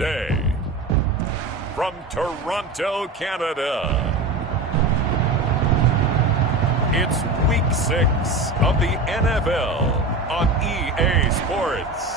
Today, from Toronto, Canada, it's Week 6 of the NFL on EA Sports.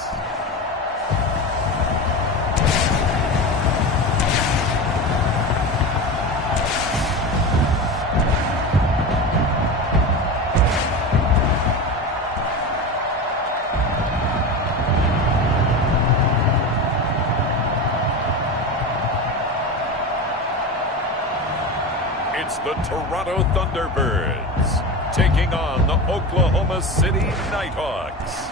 It's the Toronto Thunderbirds taking on the Oklahoma City Nighthawks.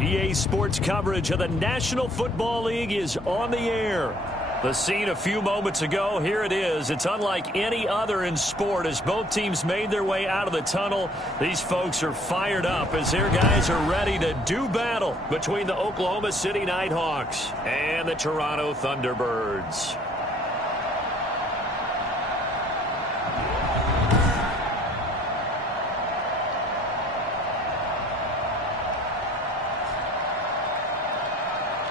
EA Sports coverage of the National Football League is on the air. The scene a few moments ago, here it is. It's unlike any other in sport as both teams made their way out of the tunnel. These folks are fired up as their guys are ready to do battle between the Oklahoma City Nighthawks and the Toronto Thunderbirds.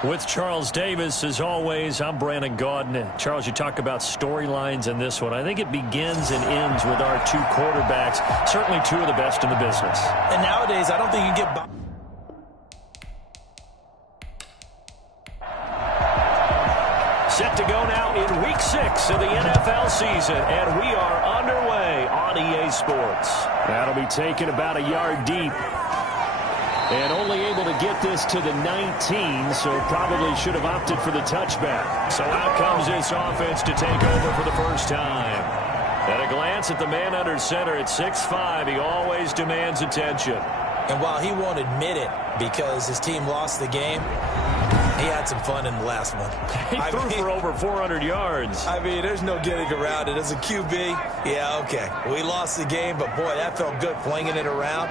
With Charles Davis, as always, I'm Brandon Gaudin. Charles, you talk about storylines in this one. I think it begins and ends with our two quarterbacks, certainly two of the best in the business. And nowadays, I don't think you can get by. Set to go now in Week 6 of the NFL season, and we are underway on EA Sports. That'll be taken about a yard deep. And only able to get this to the 19, so probably should have opted for the touchback. So out comes this offense to take over for the first time. At a glance at the man under center at 6'5", he always demands attention. And while he won't admit it because his team lost the game, he had some fun in the last one. He threw for over 400 yards. I mean, there's no getting around it. As a QB, yeah, okay. We lost the game, but boy, that felt good flinging it around.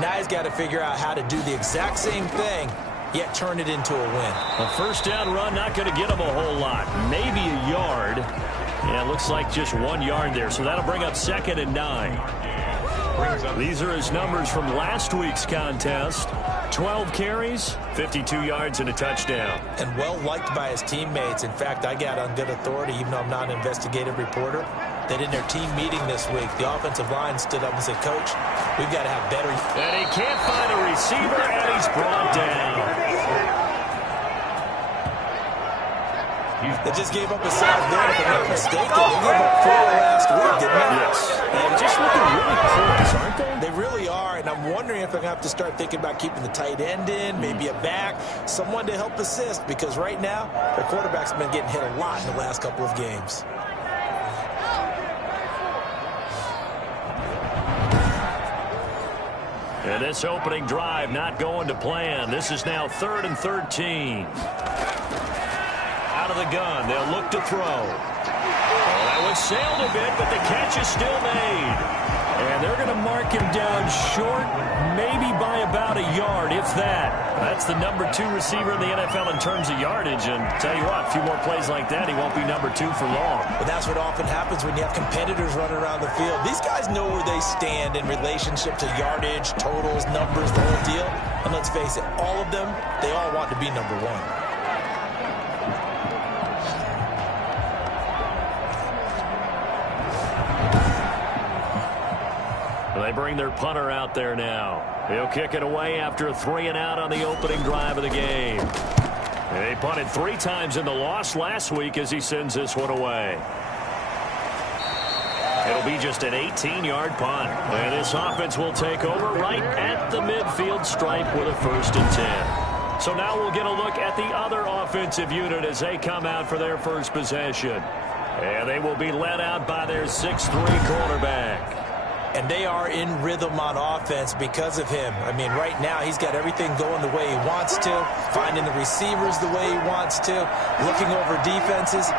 Now he's got to figure out how to do the exact same thing, yet turn it into a win. A first down run not going to get him a whole lot. Maybe a yard. Yeah, it looks like just 1 yard there, so that'll bring up 2nd and 9. These are his numbers from last week's contest. 12 carries, 52 yards, and a touchdown. And well liked by his teammates. In fact, I got on good authority, even though I'm not an investigative reporter, that in their team meeting this week, the offensive line stood up and said, "Coach, we've got to have better." And he can't find a receiver, and he's brought down. They just gave up a sack there, if I'm not mistaken. They gave up 4 last week, didn't they? Yes. And just looking really close, aren't they? They really are, and I'm wondering if they're going to have to start thinking about keeping the tight end in, maybe a back, someone to help assist, because right now, their quarterback's been getting hit a lot in the last couple of games. And this opening drive not going to plan. This is now 3rd and 13. Out of the gun, they'll look to throw. Well, that one sailed a bit, but the catch is still made. And they're going to mark him down short, maybe by about a yard, if that. That's the number 2 receiver in the NFL in terms of yardage. And tell you what, a few more plays like that, he won't be number 2 for long. But that's what often happens when you have competitors running around the field. These guys know where they stand in relationship to yardage, totals, numbers, the whole deal. And let's face it, all of them, they all want to be number 1. They bring their punter out there now. He'll kick it away after a 3 and out on the opening drive of the game. They punted 3 times in the loss last week as he sends this one away. It'll be just an 18-yard punt. And this offense will take over right at the midfield stripe with a 1st and 10. So now we'll get a look at the other offensive unit as they come out for their first possession. And they will be led out by their 6'3" quarterback. And they are in rhythm on offense because of him. I mean, right now, he's got everything going the way he wants to, finding the receivers the way he wants to, looking over defenses.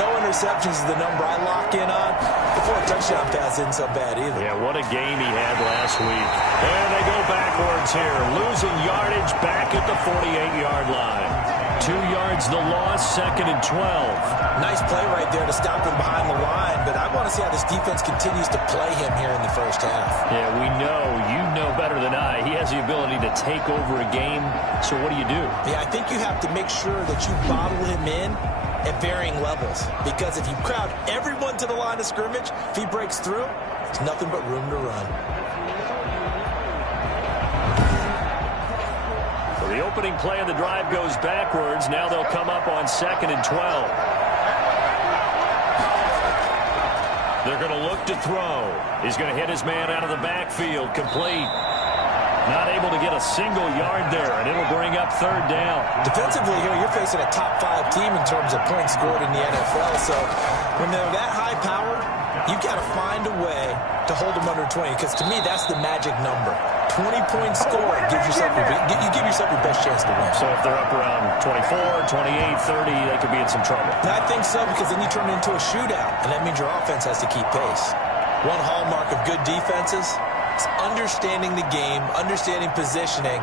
No interceptions is the number I lock in on. The 4 touchdown pass isn't so bad either. Yeah, what a game he had last week. And they go backwards here, losing yardage back at the 48-yard line. 2 yards the loss, 2nd and 12. Nice play right there to stop him behind the line, but I want want to see how this defense continues to play him here in the first half. Yeah, we know. You know better than I. He has the ability to take over a game. So what do you do? Yeah, I think you have to make sure that you bottle him in at varying levels. Because if you crowd everyone to the line of scrimmage, if he breaks through, there's nothing but room to run. So the opening play of the drive goes backwards. Now they'll come up on 2nd and 12. They're going to look to throw. He's going to hit his man out of the backfield. Complete. Not able to get a single yard there, and it'll bring up 3rd down. Defensively here, you're facing a top 5 team in terms of points scored in the NFL. So when they're that high powered, you've got to find a way to hold them under 20. Because to me, that's the magic number. 20-point score gives yourself you give yourself your best chance to win. So if they're up around 24, 28, 30, they could be in some trouble. I think so, because then you turn it into a shootout, and that means your offense has to keep pace. One hallmark of good defenses is understanding the game, understanding positioning,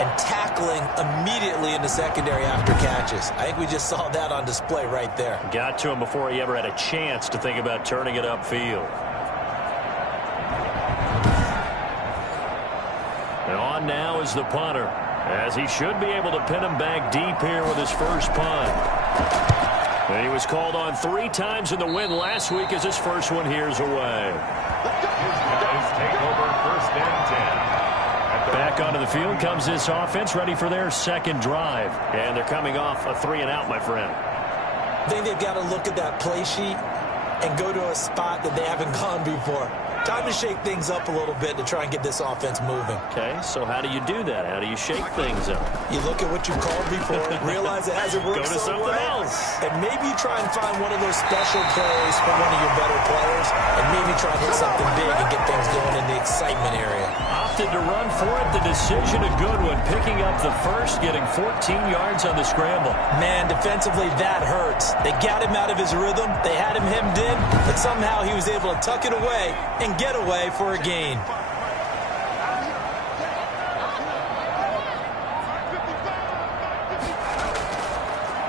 and tackling immediately in the secondary after catches. I think we just saw that on display right there. Got to him before he ever had a chance to think about turning it upfield. And on now is the punter, as he should be able to pin him back deep here with his first punt. And he was called on 3 times in the win last week as his first one here's away. Take over 1st and 10. Back onto the field comes this offense, ready for their 2nd drive. And they're coming off a 3-and-out, my friend. I think they've got to look at that play sheet and go to a spot that they haven't gone before. Time to shake things up a little bit to try and get this offense moving. Okay, so how do you do that? How do you shake things up? You look at what you called before, realize it hasn't worked so something well, else. and maybe try and find one of those special plays from one of your better players, and maybe try and hit something big and get things going in the excitement area. Opted to run for it. The decision a good one, picking up the first, getting 14 yards on the scramble. Man, defensively, that hurts. They got him out of his rhythm. They had him hemmed in, but somehow he was able to tuck it away and get away for a gain.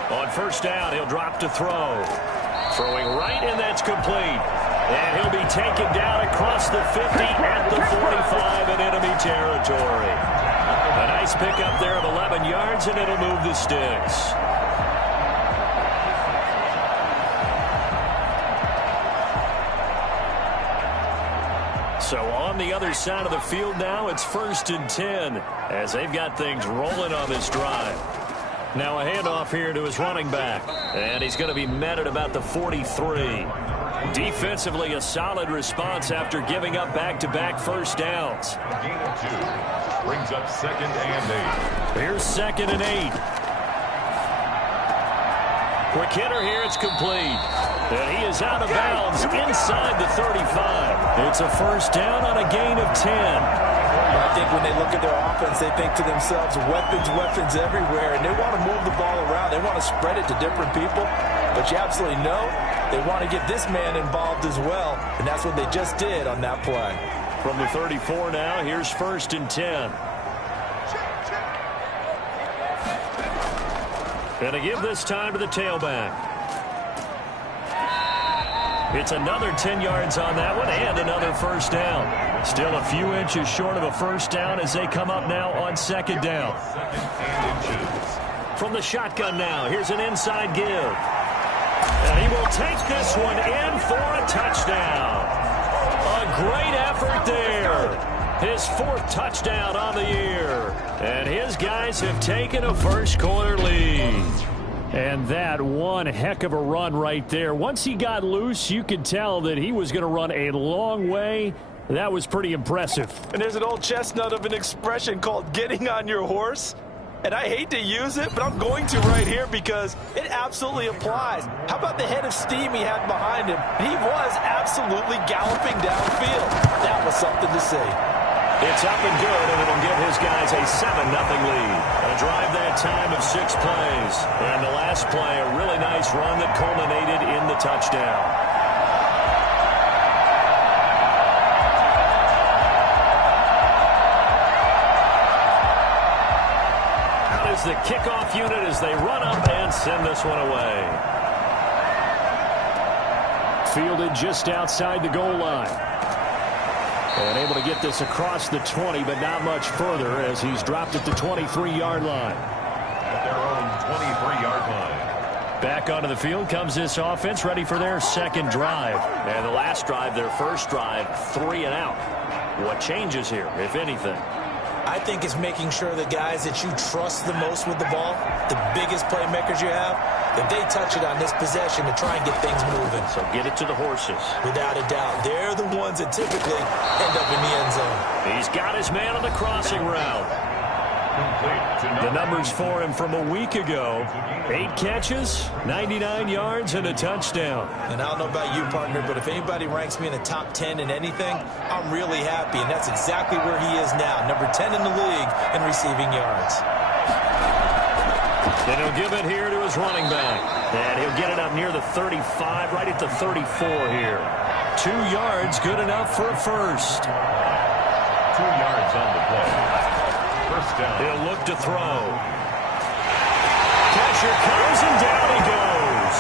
On 1st down, he'll drop to throw. Throwing right, and that's complete. And he'll be taken down across the 50 at the 45 in enemy territory. A nice pickup there of 11 yards, and it'll move the sticks. So on the other side of the field now, it's 1st and 10 as they've got things rolling on this drive. Now a handoff here to his running back, and he's going to be met at about the 43. Defensively, a solid response after giving up back-to-back 1st downs. Gain of 2 brings up 2nd and 8. Here's 2nd and 8. Quick hitter here, it's complete. And he is out of bounds inside the 35. It's a 1st down on a gain of 10. I think when they look at their offense, they think to themselves, weapons everywhere, and they want to move the ball around. They want to spread it to different people, but you absolutely know they want to get this man involved as well, and that's what they just did on that play. From the 34 now, here's 1st and 10. And to give this time to the tailback. It's another 10 yards on that one and another 1st down. Still a few inches short of a 1st down as they come up now on 2nd down. 2nd and inches. From the shotgun now, here's an inside give. And he will take this one in for a touchdown. A great effort there. His 4th touchdown on the year. And his guys have taken a first-quarter lead. And that one heck of a run right there. Once he got loose, you could tell that he was going to run a long way. That was pretty impressive. And there's an old chestnut of an expression called getting on your horse. And I hate to use it, but I'm going to right here because it absolutely applies. How about the head of steam he had behind him? He was absolutely galloping downfield. That was something to see. It's up and good, and it'll give his guys a 7-0 lead. A drive that time of 6 plays. And the last play, a really nice run that culminated in the touchdown. Out is the kickoff unit as they run up and send this one away. Fielded just outside the goal line. And able to get this across the 20, but not much further as he's dropped at the 23-yard line. At their own 23-yard line. Back onto the field comes this offense, ready for their second drive. And the last drive, their first drive, 3 and out. What changes here, if anything? I think it's making sure the guys that you trust the most with the ball, the biggest playmakers you have, that they touch it on this possession to try and get things moving. So get it to the horses. Without a doubt. They're the ones that typically end up in the end zone. He's got his man on the crossing route. The numbers for him from a week ago: 8 catches, 99 yards, and a touchdown. And I don't know about you, partner, but if anybody ranks me in the top 10 in anything, I'm really happy. And that's exactly where he is now, number 10 in the league in receiving yards. And he'll give it here to his running back. And he'll get it up near the 35, right at the 34 here. 2 yards, good enough for a first. 2 yards on the play. First down. He'll look to throw. Catcher comes and down he goes.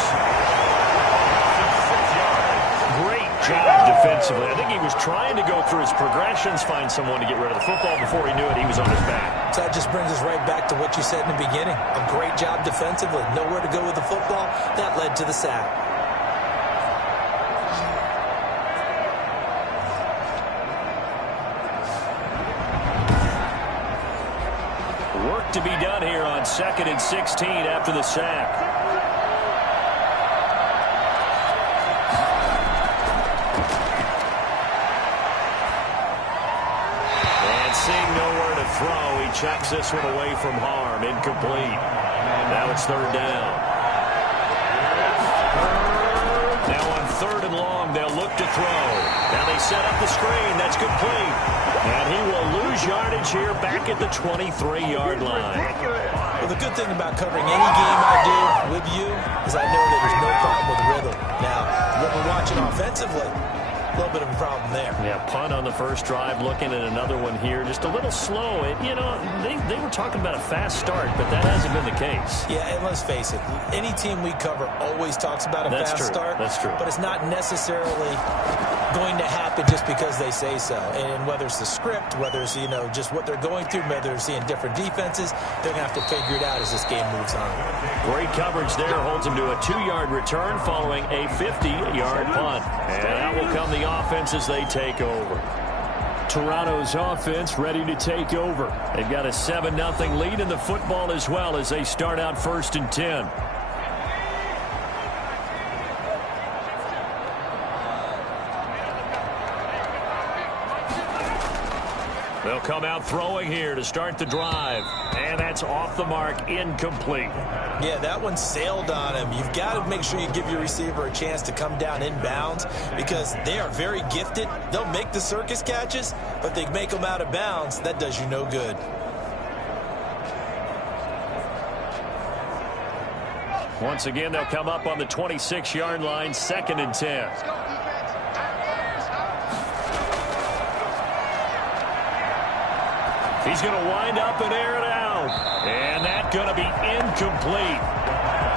6 yards. Great job defensively. I think he was trying to go through his progressions, find someone to get rid of the football. Before he knew it, he was on his back. So that just brings us right back to what you said in the beginning. A great job defensively. Nowhere to go with the football. That led to the sack. Work to be done here on 2nd and 16 after the sack. And seeing nowhere to throw, he checks this one away from harm. Incomplete. Now it's 3rd down. Now on 3rd and long, they'll look to throw. Now they set up the screen. That's complete. And he will lose yardage here back at the 23-yard line. Well, the good thing about covering any game I do with you is I know that there's no problem with rhythm. Now, what we're watching offensively, a little bit of a problem there. Yeah, punt on the first drive, looking at another one here. Just a little slow. You know, they were talking about a fast start, but that hasn't been the case. Yeah, and let's face it, any team we cover always talks about a fast start. That's true. But it's not necessarily going to happen just because they say so. And whether it's the script, whether it's, you know, just what they're going through, whether they're seeing different defenses, they're going to have to figure it out as this game moves on. Great coverage there. Holds him to a 2-yard return following a 50-yard punt. And out will come the offense as they take over. Toronto's offense ready to take over. They've got a 7-0 lead in the football as well as they start out 1st and 10. They'll come out throwing here to start the drive. And that's off the mark, incomplete. Yeah, that one sailed on him. You've got to make sure you give your receiver a chance to come down inbounds because they are very gifted. They'll make the circus catches, but they make them out of bounds. That does you no good. Once again, they'll come up on the 26-yard line, 2nd and 10. He's going to wind up and air it out. And that's going to be incomplete.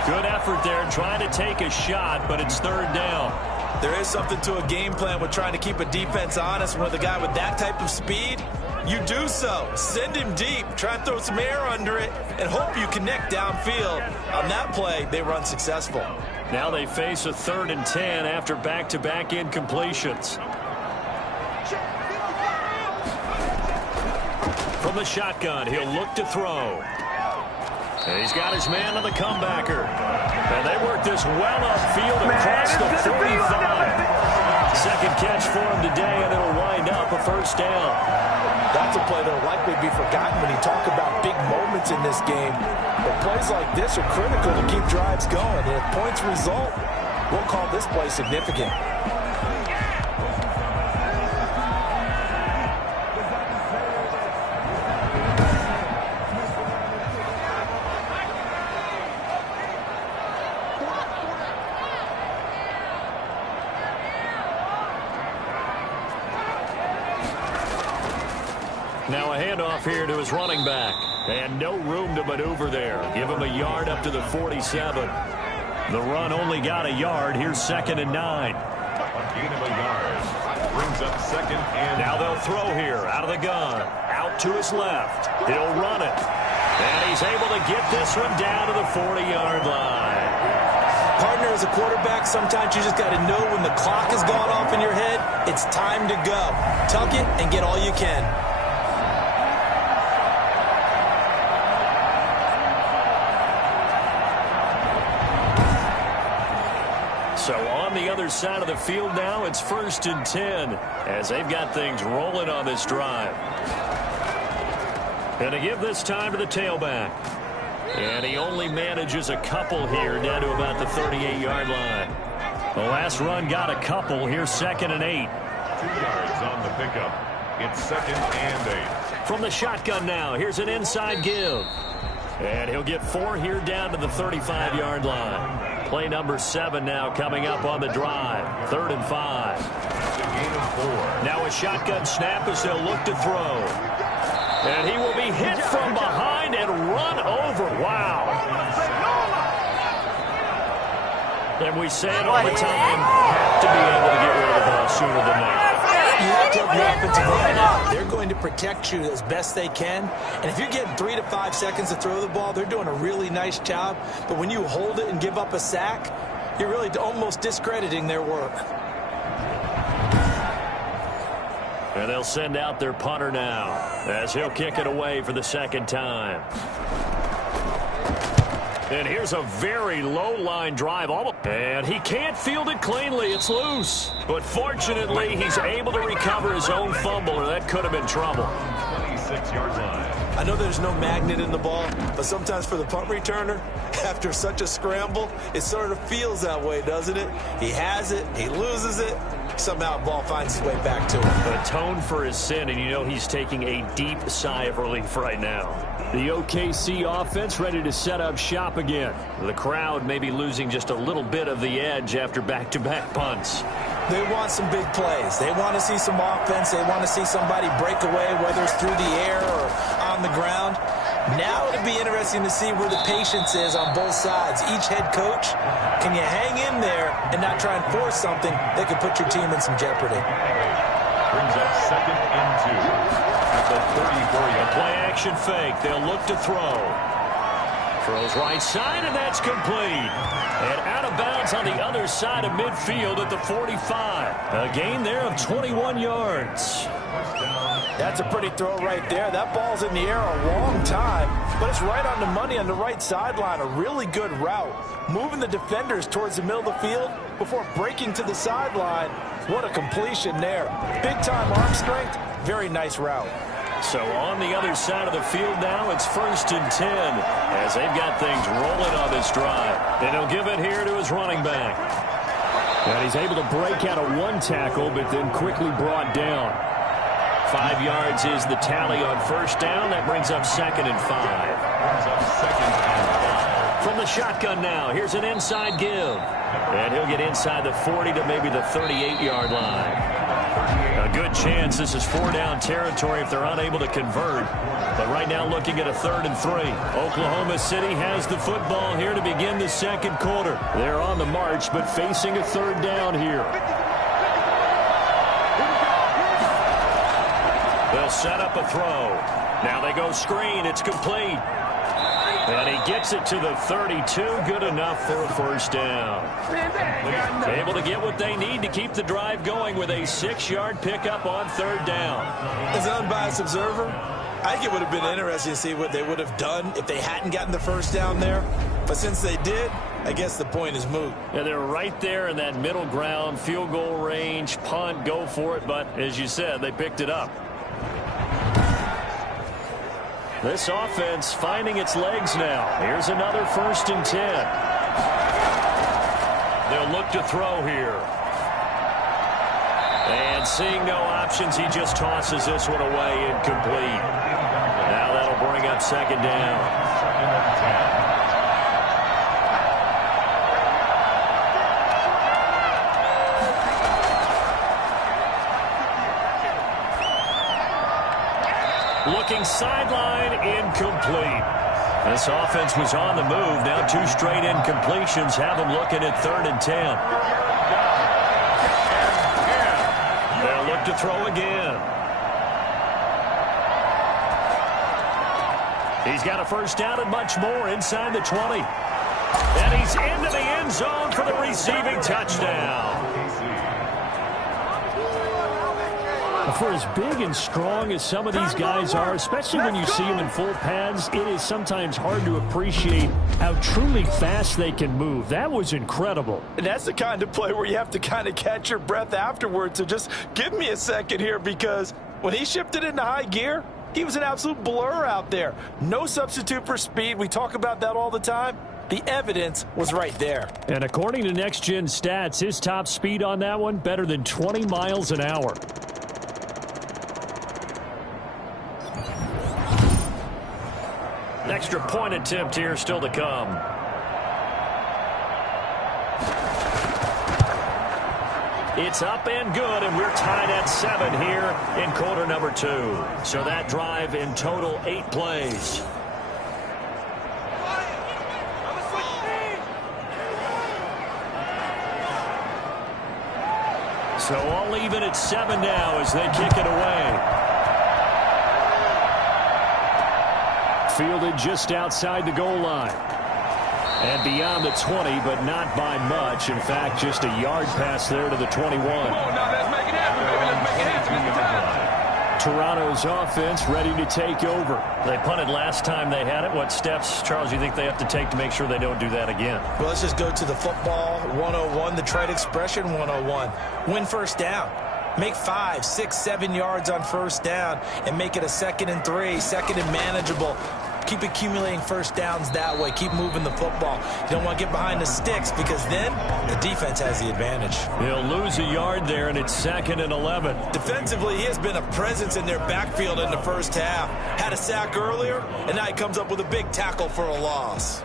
Good effort there trying to take a shot, but it's 3rd down. There is something to a game plan with trying to keep a defense honest. With a guy with that type of speed, you do so. Send him deep. Try and throw some air under it and hope you connect downfield. On that play, they were unsuccessful. Now they face a 3rd and 10 after back-to-back incompletions. From the shotgun, he'll look to throw. And he's got his man on the comebacker. And they work this well upfield across the 45. Second catch for him today, and it'll wind up a 1st down. That's a play that will likely be forgotten when you talk about big moments in this game. But plays like this are critical to keep drives going. And if points result, we'll call this play significant. Now a handoff here to his running back. And no room to maneuver there. Give him a yard up to the 47. The run only got a yard. Here's 2nd and 9. up second and now they'll throw here out of the gun. Out to his left. He'll run it. And he's able to get this one down to the 40-yard line. Partner, as a quarterback, sometimes you just got to know when the clock has gone off in your head, it's time to go. Tuck it and get all you can. So on the other side of the field now, it's 1st and 10 as they've got things rolling on this drive. Going to give this time to the tailback. And he only manages a couple here down to about the 38-yard line. The last run got a couple. Here's 2nd and 8. 2 yards on the pickup. It's 2nd and 8. From the shotgun now, here's an inside give. And he'll get 4 here down to the 35-yard line. Play number 7 now coming up on the drive. 3rd and 5. It's a gain of 4. Now a shotgun snap as they'll look to throw. And he will be hit from behind and run over. Wow. And we say it all the time, have to be able to get rid of the ball sooner than later. You have to have the offensive line out. They're going to protect you as best they can. And if you're getting 3 to 5 seconds to throw the ball, they're doing a really nice job. But when you hold it and give up a sack, you're really almost discrediting their work. And they'll send out their punter now as he'll kick it away for the 2nd time. And here's a very low-line drive. And he can't field it cleanly. It's loose. But fortunately, he's able to recover his own fumble, or that could have been trouble. 26-yard line. I know there's no magnet in the ball, but sometimes for the punt returner, after such a scramble, it sort of feels that way, doesn't it? He has it, he loses it, somehow the ball finds its way back to him. Atone for his sin, and you know he's taking a deep sigh of relief right now. The OKC offense ready to set up shop again. The crowd may be losing just a little bit of the edge after back-to-back punts. They want some big plays. They want to see some offense. They want to see somebody break away, whether it's through the air or on the ground. Now it'll be interesting to see where the patience is on both sides. Each head coach, can you hang in there and not try and force something that could put your team in some jeopardy? Brings up 2nd and 2 at the 34-yard. Play action fake. They'll look to throw. Throws right side, and that's complete. And out of bounds on the other side of midfield at the 45. A gain there of 21 yards. That's a pretty throw right there. That ball's in the air a long time, but it's right on the money on the right sideline. A really good route. Moving the defenders towards the middle of the field before breaking to the sideline. What a completion there. Big-time arm strength. Very nice route. So on the other side of the field now, it's 1st and 10 as they've got things rolling on this drive. And he'll give it here to his running back. And he's able to break out of one tackle, but then quickly brought down. 5 yards is the tally on 1st down. That brings up 2nd and 5. Brings up 2nd and 5. From the shotgun now, here's an inside give. And he'll get inside the 40 to maybe the 38-yard line. A good chance this is 4-down territory if they're unable to convert. But right now looking at a 3rd and 3. Oklahoma City has the football here to begin the 2nd quarter. They're on the march, but facing a 3rd down here. They'll set up a throw. Now they go screen. It's complete. And he gets it to the 32. Good enough for a 1st down. Able to get what they need to keep the drive going with a 6-yard pickup on 3rd down. As an unbiased observer, I think it would have been interesting to see what they would have done if they hadn't gotten the 1st down there. But since they did, I guess the point is moot. And they're right there in that middle ground, field goal range, punt, go for it. But as you said, they picked it up. This offense finding its legs now. Here's another 1st and 10. They'll look to throw here. And seeing no options, he just tosses this one away incomplete. Now that'll bring up 2nd down. 2nd and 10. Looking sideline, incomplete. This offense was on the move. Now 2 straight incompletions have them looking at 3rd and 10. They'll look to throw again. He's got a first down and much more inside the 20. And he's into the end zone for the receiving touchdown. For as big and strong as some of these guys are, especially when you see them in full pads, it is sometimes hard to appreciate how truly fast they can move. That was incredible. And that's the kind of play where you have to kind of catch your breath afterwards. So just give me a second here, because when he shifted into high gear, he was an absolute blur out there. No substitute for speed. We talk about that all the time. The evidence was right there. And according to Next Gen Stats, his top speed on that one, better than 20 miles an hour. Extra point attempt here still to come. It's up and good, and we're tied at 7 here in quarter number 2. So that drive in total 8 plays. So all even at 7 now as they kick it away. Fielded just outside the goal line. And beyond the 20, but not by much. In fact, just a yard pass there to the 21. Come on, now, let's make it happen, baby. Let's make it happen. Toronto's offense ready to take over. They punted last time they had it. What steps, Charles, you think they have to take to make sure they don't do that again? Well, let's just go to the football 101, the trade expression 101. Win first down. Make 5, 6, 7 yards on first down and make it a 2nd and 3, 2nd and manageable. Keep accumulating first downs that way. Keep moving the football. You don't want to get behind the sticks, because then the defense has the advantage. He'll lose a yard there, and it's 2nd and 11. Defensively, he has been a presence in their backfield in the first half. Had a sack earlier, and now he comes up with a big tackle for a loss.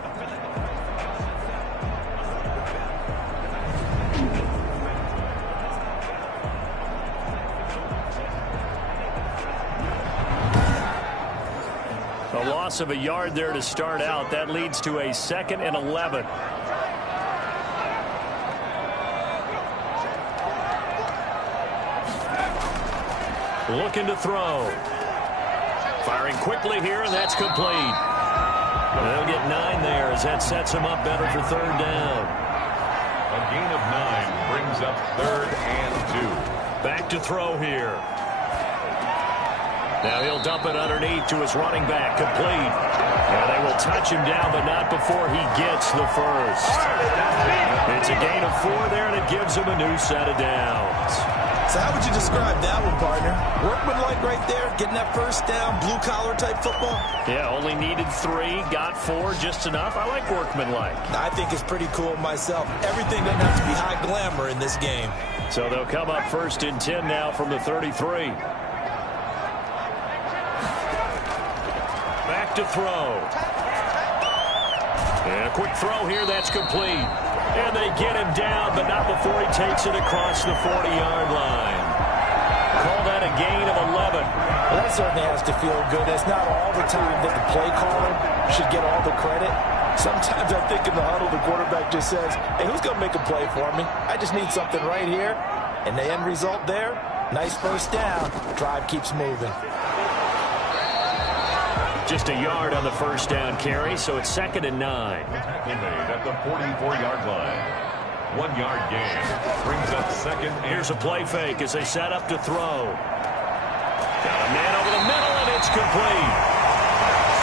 A loss of a yard there to start out. That leads to a 2nd and 11. Looking to throw. Firing quickly here, and that's complete. They'll get 9 there as that sets him up better for 3rd down. A gain of 9 brings up 3rd and 2. Back to throw here. Now he'll dump it underneath to his running back. Complete. Now they will touch him down, but not before he gets the first. It's a gain of 4 there, and it gives him a new set of downs. So how would you describe that one, partner? Workmanlike right there, getting that first down, blue-collar type football? Yeah, only needed 3, got 4, just enough. I like workmanlike. I think it's pretty cool myself. Everything doesn't have to be high glamour in this game. So they'll come up 1st and 10 now from the 33. Back to throw. And a quick throw here, that's complete. And they get him down, but not before he takes it across the 40-yard line. Call that a gain of 11. Well, that certainly has to feel good. It's not all the time that the play caller should get all the credit. Sometimes I think in the huddle, the quarterback just says, hey, who's going to make a play for me? I just need something right here. And the end result there, nice first down. Drive keeps moving. Just a yard on the first down carry, so it's 2nd and 9. Tackle made at the 44-yard line. 1-yard gain brings up 2nd. Here's a play fake as they set up to throw. Got a man over the middle, and it's complete.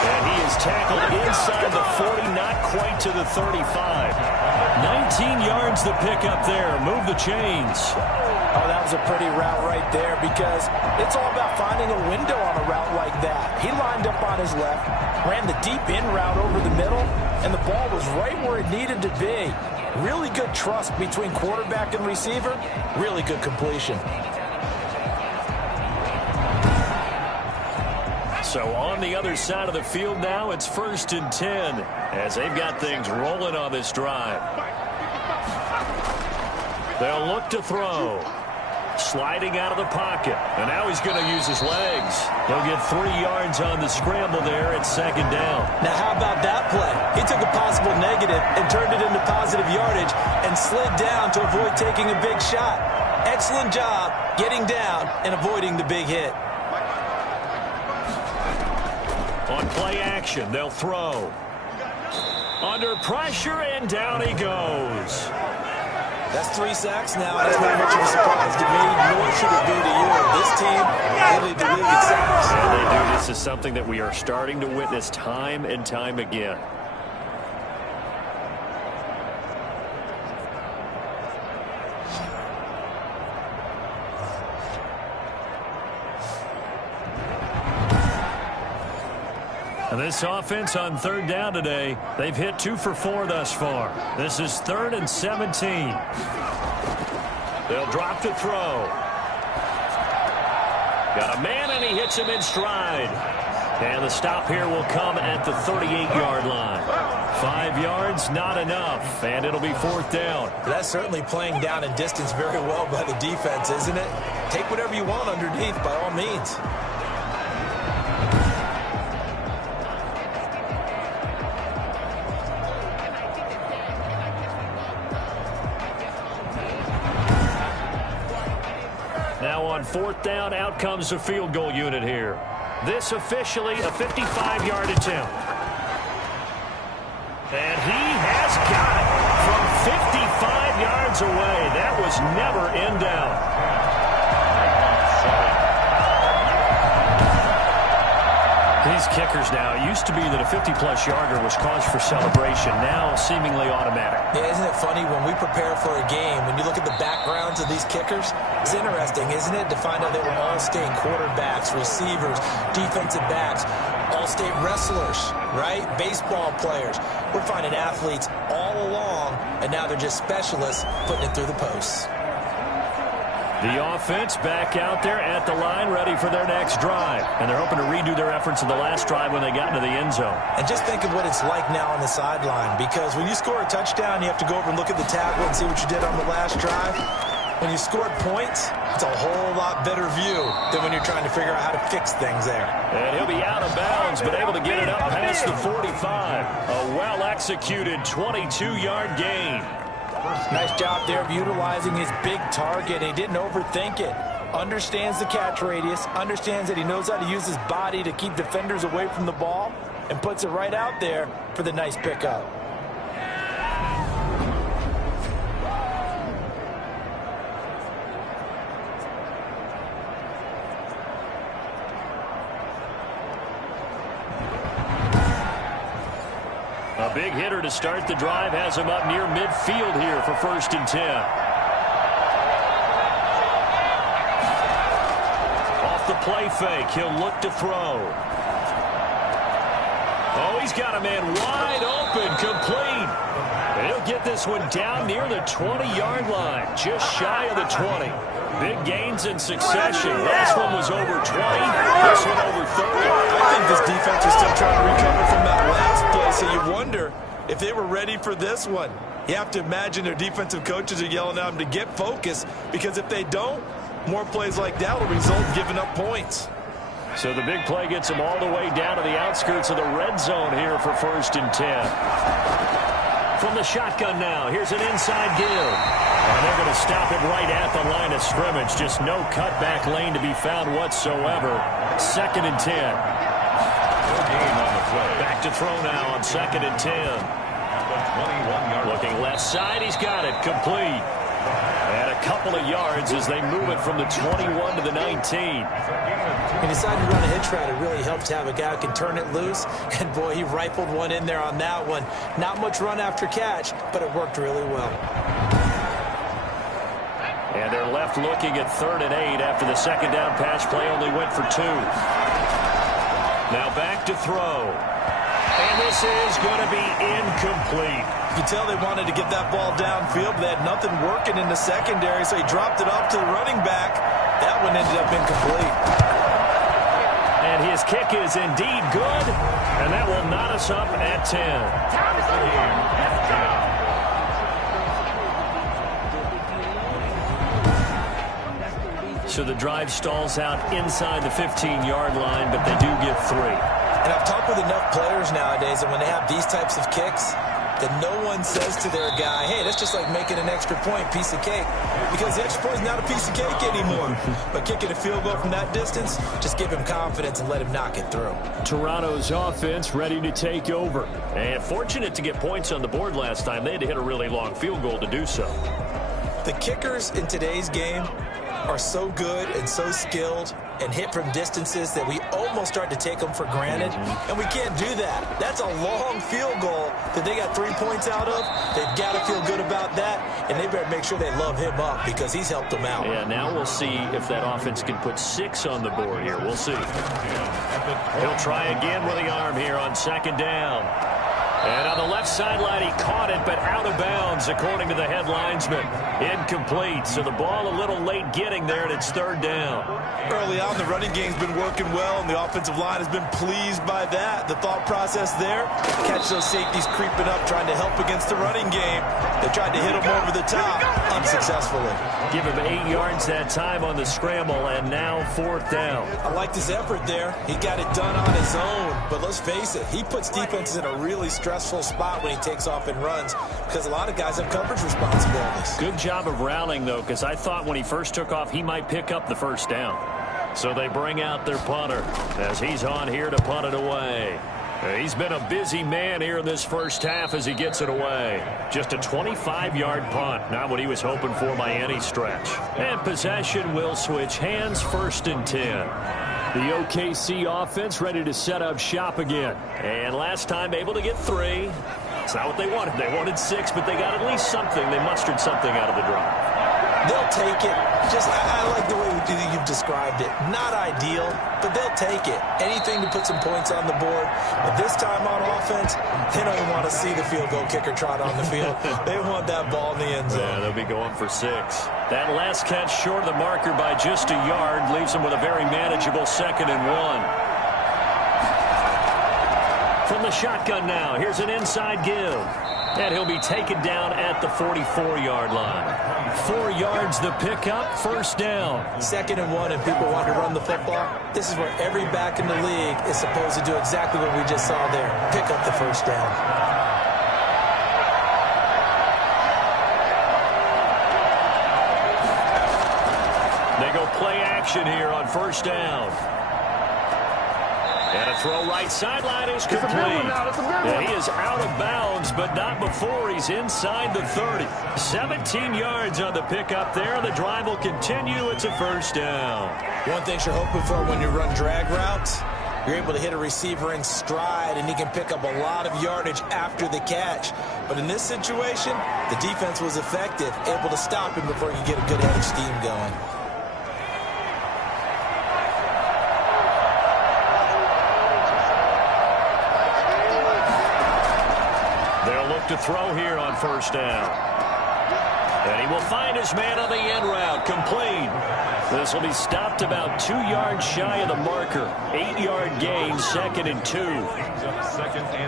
And he is tackled inside the 40, not quite to the 35. 19 yards to pick up there. Move the chains. Oh, that was a pretty route right there, because it's all about finding a window on a route like that. He lined up on his left, ran the deep in route over the middle, and the ball was right where it needed to be. Really good trust between quarterback and receiver. Really good completion. So on the other side of the field now, it's 1st and 10 as they've got things rolling on this drive. They'll look to throw. Sliding out of the pocket. And now he's going to use his legs. He'll get 3 yards on the scramble there at 2nd down. Now how about that play? He took a possible negative and turned it into positive yardage and slid down to avoid taking a big shot. Excellent job getting down and avoiding the big hit. On play action, they'll throw. Under pressure, and down he goes. That's 3 sacks now. That's not much of a surprise to me, nor should it be to you. This team really the league in sacks. And they do. This is something that we are starting to witness time and time again. And this offense on 3rd down today, they've hit 2 for 4 thus far. This is 3rd and 17. They'll drop to throw. Got a man, and he hits him in stride. And the stop here will come at the 38-yard line. 5 yards, not enough, and it'll be 4th down. That's certainly playing down in distance very well by the defense, isn't it? Take whatever you want underneath, by all means. Now on 4th down, out comes the field goal unit here. This officially a 55-yard attempt. And he has got it from 55 yards away. That was never in doubt. These kickers now, it used to be that a 50-plus yarder was cause for celebration, now seemingly automatic. Yeah, isn't it funny when we prepare for a game, when you look at the backgrounds of these kickers, it's interesting, isn't it, to find out they were all-state quarterbacks, receivers, defensive backs, all-state wrestlers, right? Baseball players. We're finding athletes all along, and now they're just specialists putting it through the posts. The offense back out there at the line, ready for their next drive. And they're hoping to redo their efforts in the last drive when they got into the end zone. And just think of what it's like now on the sideline, because when you score a touchdown, you have to go over and look at the tablet and see what you did on the last drive. When you scored points, it's a whole lot better view than when you're trying to figure out how to fix things there. And he'll be out of bounds, but able to get it up past the 45. A well-executed 22-yard gain. Nice job there of utilizing his big target. He didn't overthink it. Understands the catch radius. Understands that he knows how to use his body to keep defenders away from the ball. And puts it right out there for the nice pickup. A big hitter to start the drive has him up near midfield here for 1st and 10. Off the play fake, he'll look to throw. Oh, he's got a man wide open, complete. He'll get this one down near the 20-yard line, just shy of the 20. Big gains in succession. Last one was over 20. This one over 30. I think this defense is still trying to recover from that last play, so you wonder if they were ready for this one. You have to imagine their defensive coaches are yelling at them to get focused, because if they don't, more plays like that will result in giving up points. So the big play gets them all the way down to the outskirts of the red zone here for 1st and 10. From the shotgun now, here's an inside give. And they're going to stop it right at the line of scrimmage. Just no cutback lane to be found whatsoever. 2nd and 10. Back to throw now on 2nd and 10. Looking left side, he's got it. Complete. And a couple of yards as they move it from the 21 to the 19. He decided to run a hitch route. It really helps to have a guy who can turn it loose. And, boy, he rifled one in there on that one. Not much run after catch, but it worked really well. And they're left looking at 3rd and 8 after the 2nd down pass play only went for 2. Now back to throw. And this is going to be incomplete. You can tell they wanted to get that ball downfield, but they had nothing working in the secondary, so he dropped it off to the running back. That one ended up incomplete. And his kick is indeed good, and that will knot us up at 10. So the drive stalls out inside the 15-yard line, but they do get 3. And I've talked with enough players nowadays that when they have these types of kicks, that no one says to their guy, hey, that's just like making an extra point, piece of cake. Because the extra point is not a piece of cake anymore. But kicking a field goal from that distance, just give him confidence and let him knock it through. Toronto's offense ready to take over. And fortunate to get points on the board last time. They had to hit a really long field goal to do so. The kickers in today's game are so good and so skilled and hit from distances that we almost start to take them for granted, and we can't do that. That's a long field goal that they got 3 points out of. They've got to feel good about that, and they better make sure they love him up because he's helped them out. Yeah, now we'll see if that offense can put 6 on the board here. We'll see. He'll try again with the arm here on second down. And on the left sideline, he caught it, but out of bounds, according to the head linesman. Incomplete, so the ball a little late getting there, and it's third down. Early on, the running game's been working well, and the offensive line has been pleased by that. The thought process there, catch those safeties creeping up, trying to help against the running game. They tried to hit him over the top, unsuccessfully. Give him 8 yards that time on the scramble, and now fourth down. I liked his effort there. He got it done on his own, but let's face it, he puts defenses in a really stressful spot when he takes off and runs because a lot of guys have coverage responsibilities. Good job of rallying, though, because I thought when he first took off, he might pick up the first down. So they bring out their punter as he's on here to punt it away. He's been a busy man here in this first half as he gets it away. Just a 25-yard punt, not what he was hoping for by any stretch. And possession will switch hands, first and 10. The OKC offense ready to set up shop again. And last time able to get 3. It's not what they wanted. They wanted 6, but they got at least something. They mustered something out of the drive. They'll take it. I like the way you've described it. Not ideal, but they'll take it. Anything to put some points on the board. But this time on offense, they don't even want to see the field goal kicker trot on the field. They want that ball in the end zone. Yeah, they'll be going for 6. That last catch short of the marker by just a yard leaves them with a very manageable 2nd and 1. From the shotgun now, here's an inside give. And he'll be taken down at the 44-yard line. 4 yards the pickup, first down. 2nd and 1, and people want to run the football. This is where every back in the league is supposed to do exactly what we just saw there. Pick up the first down. They go play action here on first down. And a throw right sideline is complete. Yeah, he is out of bounds, but not before he's inside the 30. 17 yards on the pickup there. The drive will continue. It's a first down. One thing you're hoping for when you run drag routes, you're able to hit a receiver in stride, and he can pick up a lot of yardage after the catch. But in this situation, the defense was effective, able to stop him before he could get a good head of steam going. To throw here on first down. And he will find his man on the end route, complete. This will be stopped about 2 yards shy of the marker. 8-yard gain, 2nd and 2.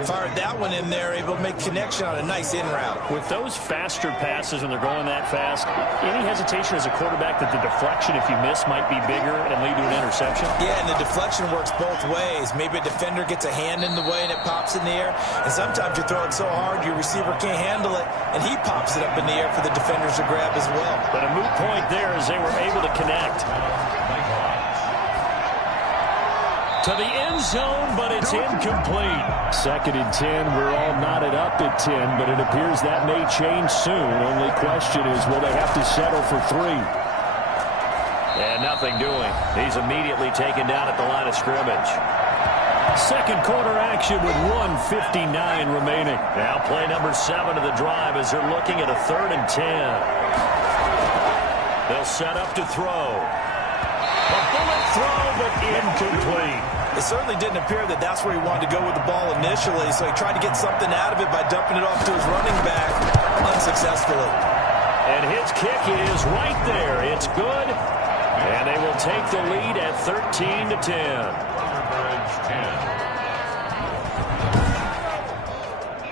Fired that one in there, able to make connection on a nice in route. With those faster passes when they're going that fast, any hesitation as a quarterback that the deflection, if you miss, might be bigger and lead to an interception? Yeah, and the deflection works both ways. Maybe a defender gets a hand in the way and it pops in the air. And sometimes you throw it so hard your receiver can't handle it, and he pops it up in the air for the defenders to grab as well. But a moot point there as they were able to connect. To the end zone, but it's incomplete. 2nd and 10. We're all knotted up at 10, but it appears that may change soon. Only question is, will they have to settle for 3? And nothing doing. He's immediately taken down at the line of scrimmage. Second quarter action with 1:59 remaining. Now play number 7 of the drive as they're looking at a 3rd and 10. They'll set up to throw. A bullet throw, but incomplete. It certainly didn't appear that that's where he wanted to go with the ball initially, so he tried to get something out of it by dumping it off to his running back unsuccessfully. And his kick is right there. It's good. And they will take the lead at 13 to 10.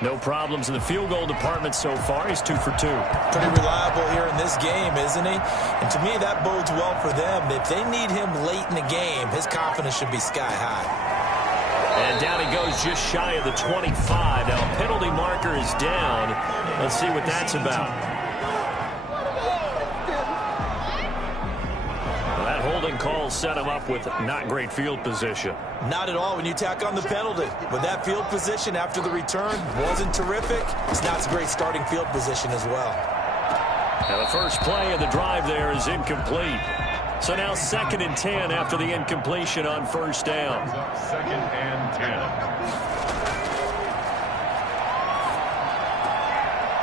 No problems in the field goal department so far. He's 2 for 2. Pretty reliable here in this game, isn't he? And to me, that bodes well for them. If they need him late in the game, his confidence should be sky high. And down he goes just shy of the 25. Now, penalty marker is down. Let's see what that's about. Well, that holding call set him up with not great field position. Not at all when you tack on the penalty. But that field position after the return wasn't terrific. It's not a great starting field position as well. Now, the first play of the drive there is incomplete. So now 2nd and 10 after the incompletion on first down. 2nd and 10.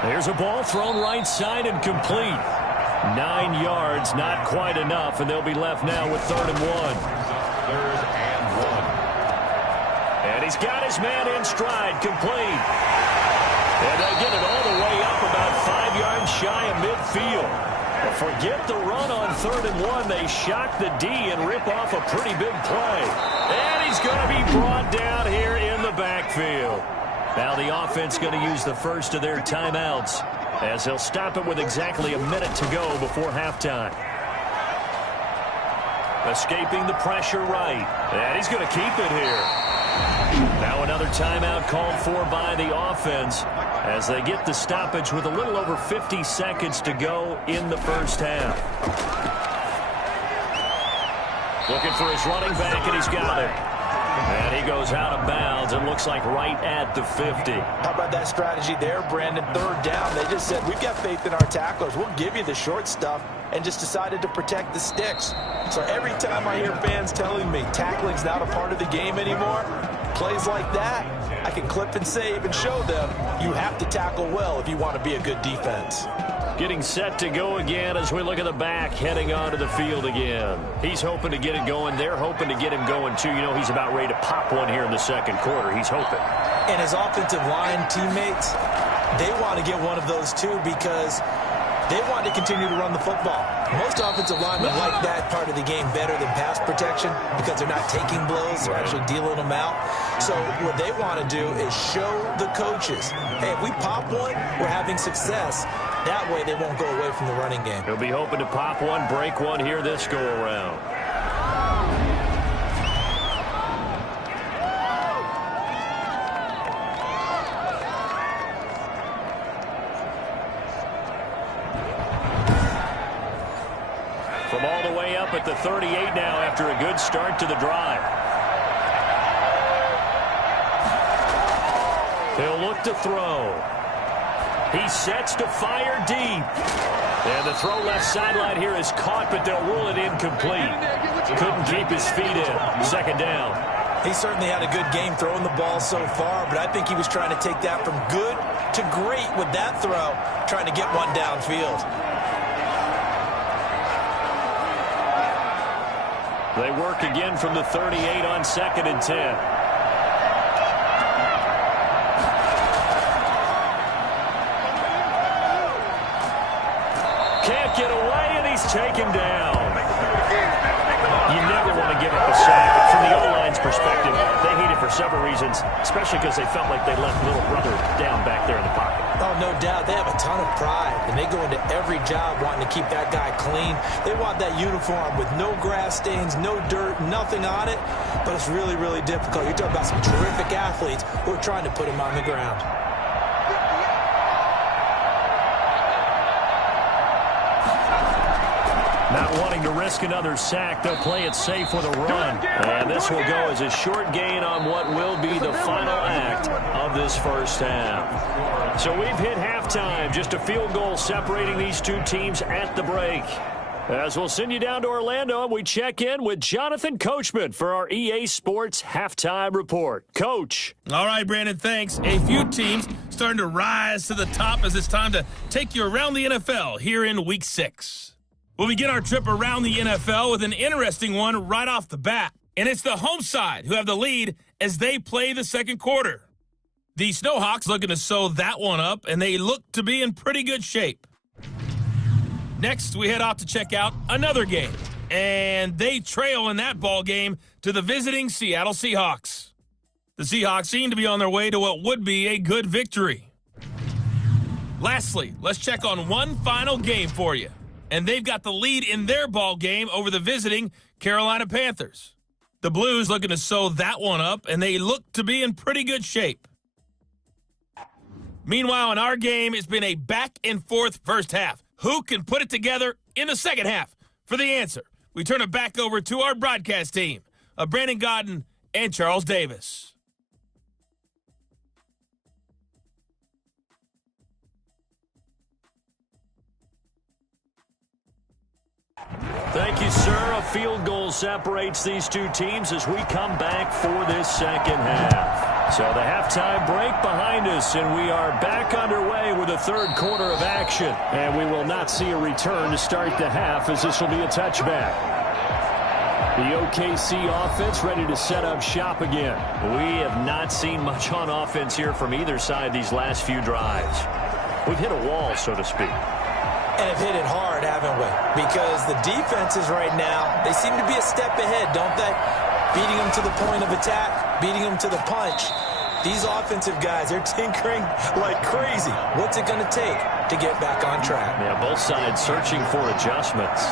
There's a ball thrown right side and complete. 9 yards, not quite enough, and they'll be left now with 3rd and 1. 3rd and 1. And he's got his man in stride, complete. And they get it all the way up about 5 yards shy of midfield. But forget the run on 3rd and 1. They shock the D and rip off a pretty big play. And he's going to be brought down here in the backfield. Now the offense going to use the first of their timeouts, as he'll stop it with exactly a minute to go before halftime. Escaping the pressure right. And he's going to keep it here. Now another timeout called for by the offense as they get the stoppage with a little over 50 seconds to go in the first half. Looking for his running back, and he's got it. And he goes out of bounds and looks like right at the 50. How about that strategy there, Brandon? 3rd down. They just said, we've got faith in our tacklers. We'll give you the short stuff, and just decided to protect the sticks. So every time I hear fans telling me tackling's not a part of the game anymore, plays like that, I can clip and save and show them you have to tackle well if you want to be a good defense. Getting set to go again as we look at the back, heading onto the field again. He's hoping to get it going. They're hoping to get him going, too. You know, he's about ready to pop one here in the 2nd quarter. He's hoping. And his offensive line teammates, they want to get one of those, too, because they want to continue to run the football. Most offensive linemen like that part of the game better than pass protection because they're not taking blows. They're actually dealing them out. So what they want to do is show the coaches, hey, if we pop one, we're having success. That way they won't go away from the running game. He'll be hoping to pop one, break one here this go-around. From all the way up at the 38 now after a good start to the drive. He'll look to throw. He sets to fire deep. And the throw left sideline here is caught, but they'll rule it incomplete. Couldn't keep his feet in. 2nd down. He certainly had a good game throwing the ball so far, but I think he was trying to take that from good to great with that throw, trying to get one downfield. They work again from the 38 on 2nd and 10. Can't get away, and he's taken down. You never want to give up a sack. But from the O-line's perspective, they hate it for several reasons, especially because they felt like they left little brother down back there in the pocket. Oh, no doubt. They have a ton of pride, and they go into every job wanting to keep that guy clean. They want that uniform with no grass stains, no dirt, nothing on it, but it's really, really difficult. You're talking about some terrific athletes who are trying to put him on the ground. Not wanting to risk another sack, they'll play it safe with a run. And this will go as a short gain on what will be the final act of this first half. So we've hit halftime, just a field goal separating these two teams at the break. As we'll send you down to Orlando, and we check in with Jonathan Coachman for our EA Sports Halftime Report. Coach. All right, Brandon, thanks. A few teams starting to rise to the top as it's time to take you around the NFL here in Week 6. We'll begin our trip around the NFL with an interesting one right off the bat. And it's the home side who have the lead as they play the 2nd quarter. The Snowhawks looking to sew that one up, and they look to be in pretty good shape. Next, we head off to check out another game. And they trail in that ball game to the visiting Seattle Seahawks. The Seahawks seem to be on their way to what would be a good victory. Lastly, let's check on one final game for you. And they've got the lead in their ball game over the visiting Carolina Panthers. The Blues looking to sew that one up, and they look to be in pretty good shape. Meanwhile, in our game, it's been a back-and-forth first half. Who can put it together in the second half? For the answer, we turn it back over to our broadcast team of Brandon Godden and Charles Davis. Thank you, sir. A field goal separates these two teams as we come back for this second half. So the halftime break behind us, and we are back underway with the third quarter of action. And we will not see a return to start the half, as this will be a touchback. The OKC offense ready to set up shop again. We have not seen much on offense here from either side these last few drives. We've hit a wall, so to speak. And have hit it hard, haven't we? Because the defenses right now, they seem to be a step ahead, don't they? Beating them to the point of attack, beating them to the punch. These offensive guys, they're tinkering like crazy. What's it going to take to get back on track? Yeah, both sides searching for adjustments.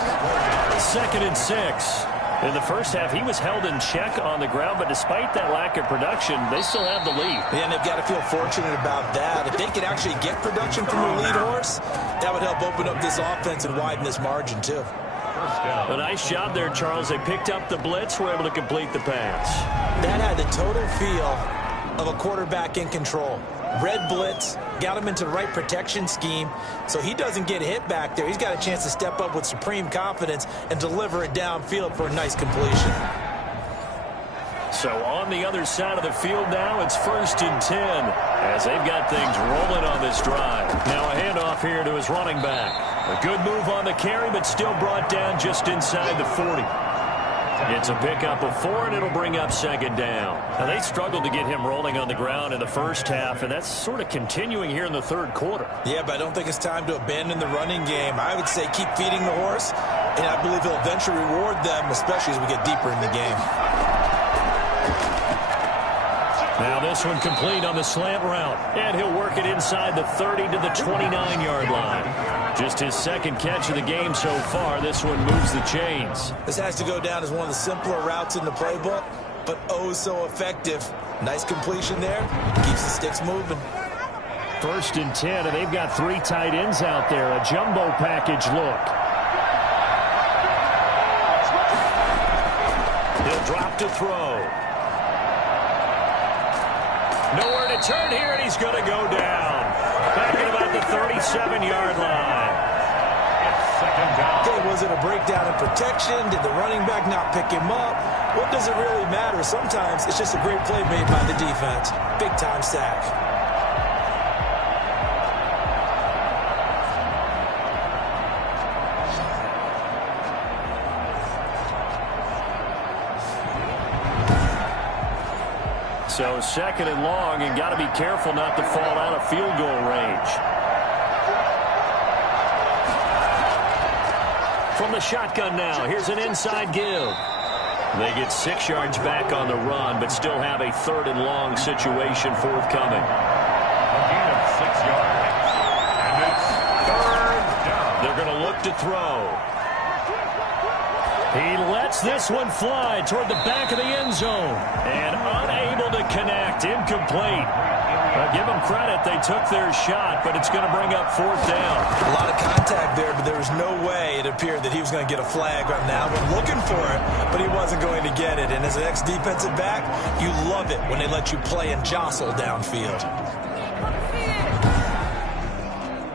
2nd and 6. In the first half, he was held in check on the ground, but despite that lack of production, they still have the lead. Yeah, and they've got to feel fortunate about that. If they could actually get production from their lead horse, that would help open up this offense and widen this margin, too. A nice job there, Charles. They picked up the blitz, were able to complete the pass. That had the total feel of a quarterback in control. Red blitz, got him into the right protection scheme, so he doesn't get hit back there. He's got a chance to step up with supreme confidence and deliver it downfield for a nice completion. So on the other side of the field now, it's 1st and 10 as they've got things rolling on this drive. Now a handoff here to his running back. A good move on the carry, but still brought down just inside the 40. It's a pickup of 4, and it'll bring up 2nd down. Now, they struggled to get him rolling on the ground in the first half, and that's sort of continuing here in the third quarter. Yeah, but I don't think it's time to abandon the running game. I would say keep feeding the horse, and I believe he'll eventually reward them, especially as we get deeper in the game. Now this one complete on the slant route, and he'll work it inside the 30 to the 29-yard line. Just his second catch of the game so far. This one moves the chains. This has to go down as one of the simpler routes in the playbook, but oh so effective. Nice completion there. Keeps the sticks moving. 1st and 10, and they've got 3 tight ends out there. A jumbo package look. He'll drop to throw. Nowhere to turn here, and he's going to go down. Back at about the 37-yard line. Okay, was it a breakdown in protection? Did the running back not pick him up? What does it really matter? Sometimes it's just a great play made by the defense. Big-time sack. So 2nd and long, and got to be careful not to fall out of field goal range. From the shotgun now, here's an inside give. They get 6 yards back on the run, but still have a 3rd and long situation forthcoming. A gain of 6 yards. And it's 3rd down. They're going to look to throw. He lets this one fly toward the back of the end zone. And unable to connect. Incomplete. Give them credit. They took their shot, but it's going to bring up 4th down. A lot of contact there, but there was no way it appeared that he was going to get a flag on that one. Looking for it, but he wasn't going to get it. And as an ex-defensive back, you love it when they let you play and jostle downfield.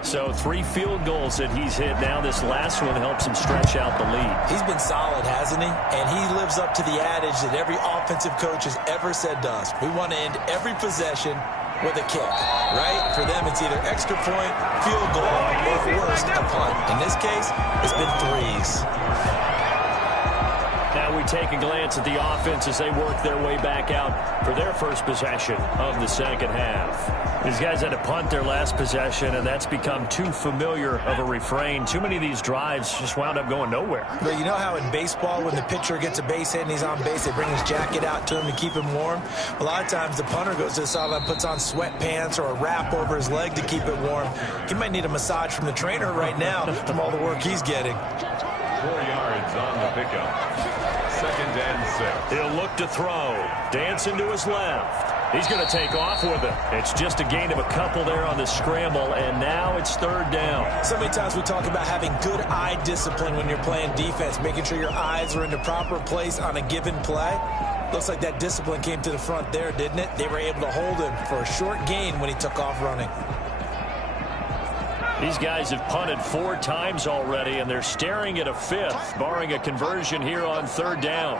So 3 field goals that he's hit now. This last one helps him stretch out the lead. He's been solid, hasn't he? And he lives up to the adage that every offensive coach has ever said to us. We want to end every possession with a kick, right? For them, it's either extra point, field goal, or at worst, a punt. In this case, it's been 3s. Now we take a glance at the offense as they work their way back out for their first possession of the second half. These guys had to punt their last possession, and that's become too familiar of a refrain. Too many of these drives just wound up going nowhere. But you know how in baseball, when the pitcher gets a base hit and he's on base, they bring his jacket out to him to keep him warm? A lot of times the punter goes to the sideline, puts on sweatpants or a wrap over his leg to keep it warm. He might need a massage from the trainer right now from all the work he's getting. 4 yards on the pickup. 2nd and 6. He'll look to throw. Dancing to his left. He's going to take off with it. It's just a gain of a couple there on the scramble, and now it's third down. So many times we talk about having good eye discipline when you're playing defense, making sure your eyes are in the proper place on a given play. Looks like that discipline came to the front there, didn't it? They were able to hold him for a short gain when he took off running. These guys have punted 4 times already, and they're staring at a 5th, barring a conversion here on third down.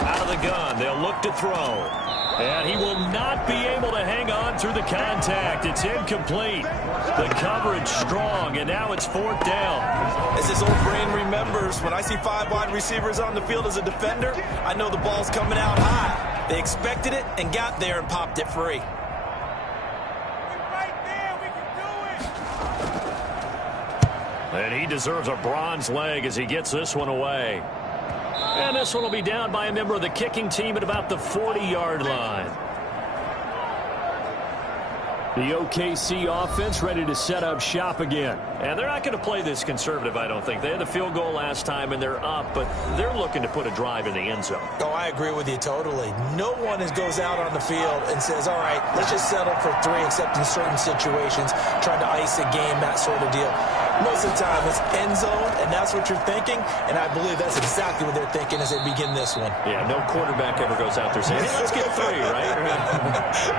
Out of the gun, they'll look to throw. And he will not be able to hang on through the contact. It's incomplete. The coverage strong, and now it's 4th down. As his old brain remembers, when I see 5 wide receivers on the field as a defender, I know the ball's coming out high. They expected it and got there and popped it free. And he deserves a bronze leg as he gets this one away. And this one will be down by a member of the kicking team at about the 40-yard line. The OKC offense ready to set up shop again. And they're not going to play this conservative, I don't think. They had the field goal last time, and they're up, but they're looking to put a drive in the end zone. Oh, I agree with you totally. No one goes out on the field and says, all right, let's just settle for 3, except in certain situations, trying to ice a game, that sort of deal. Most of the time, it's end zone, and that's what you're thinking, and I believe that's exactly what they're thinking as they begin this one. Yeah, no quarterback ever goes out there saying, hey, let's get 3, right?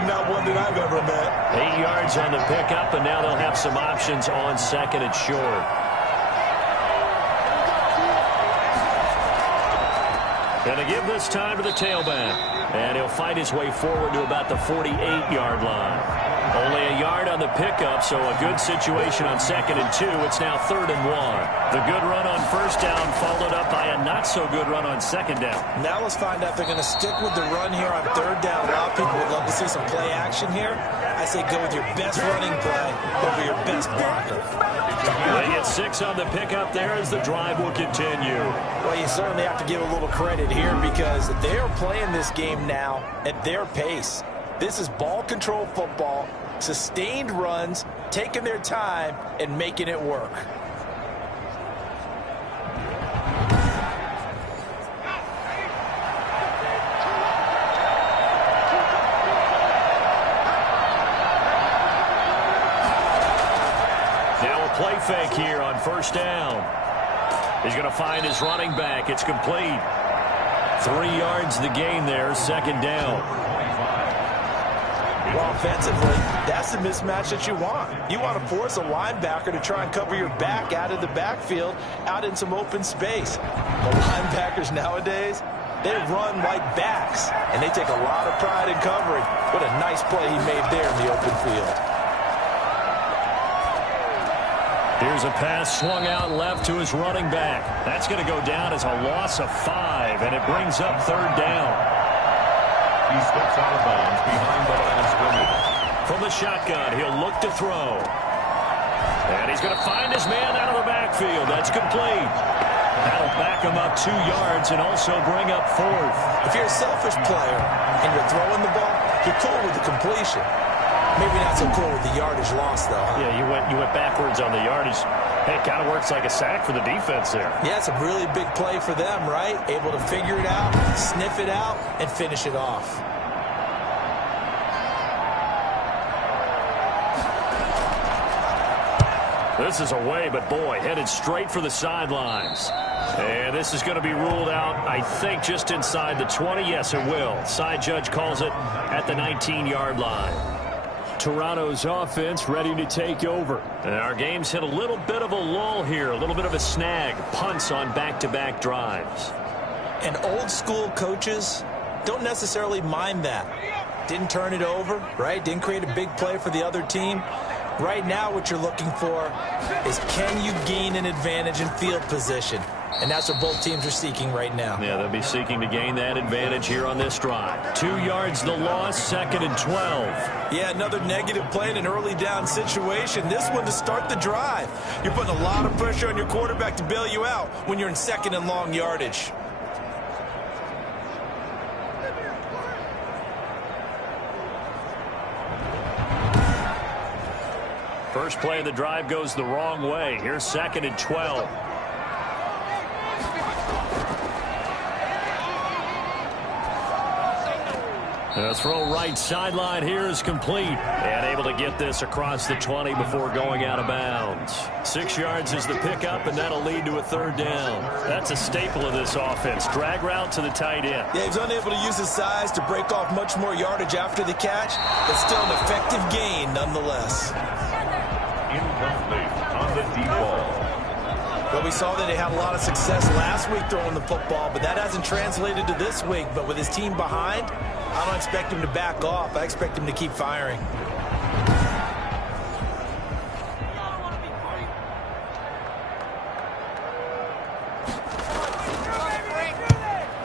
Not one that I've ever met. 8 yards on the pickup, and now they'll have some options on second and short. Going to give this time to the tailback, and he'll fight his way forward to about the 48-yard line. Only a yard on the pickup, so a good situation on second and 2. It's now 3rd and 1. The good run on first down followed up by a not-so-good run on second down. Now let's find out if they're going to stick with the run here on third down. A lot of people would love to see some play action here. I say go with your best running play over your best blocker. They get 6 on the pickup there as the drive will continue. Well, you certainly have to give a little credit here because they are playing this game now at their pace. This is ball control football, sustained runs, taking their time, and making it work. Now a play fake here on first down. He's going to find his running back. It's complete. 3 yards the gain there, second down. Well, offensively, that's the mismatch that you want. You want to force a linebacker to try and cover your back out of the backfield, out in some open space. The linebackers nowadays, they run like backs, and they take a lot of pride in covering. What a nice play he made there in the open field. Here's a pass swung out left to his running back. That's going to go down as a loss of 5, and it brings up third down. He steps out of bounds behind the line of scrimmage. From the shotgun, he'll look to throw. And he's going to find his man out of the backfield. That's complete. That'll back him up 2 yards and also bring up 4th. If you're a selfish player and you're throwing the ball, you're cool with the completion. Maybe not so cool with the yardage loss, though, huh? Yeah, you went backwards on the yardage. Hey, it kind of works like a sack for the defense there. Yeah, it's a really big play for them, right? Able to figure it out, sniff it out, and finish it off. This is away, but boy, headed straight for the sidelines. And this is going to be ruled out, I think, just inside the 20. Yes, it will. Side judge calls it at the 19-yard line. Toronto's offense ready to take over. And our game's hit a little bit of a lull here, a little bit of a snag. Punts on back-to-back drives. And old-school coaches don't necessarily mind that. Didn't turn it over, right? Didn't create a big play for the other team. Right now, what you're looking for is can you gain an advantage in field position? And that's what both teams are seeking right now. Yeah, they'll be seeking to gain that advantage here on this drive. 2 yards the loss, 2nd and 12. Yeah, another negative play in an early down situation. This one to start the drive. You're putting a lot of pressure on your quarterback to bail you out when you're in 2nd and long yardage. First play of the drive goes the wrong way. Here's 2nd and 12. The throw right sideline here is complete. And able to get this across the 20 before going out of bounds. 6 yards is the pickup, and that'll lead to a third down. That's a staple of this offense. Drag route to the tight end. Yeah, he's unable to use his size to break off much more yardage after the catch, but still an effective gain nonetheless. Incomplete on the deep ball. Well, we saw that he had a lot of success last week throwing the football, but that hasn't translated to this week. But with his team behind, I don't expect him to back off. I expect him to keep firing.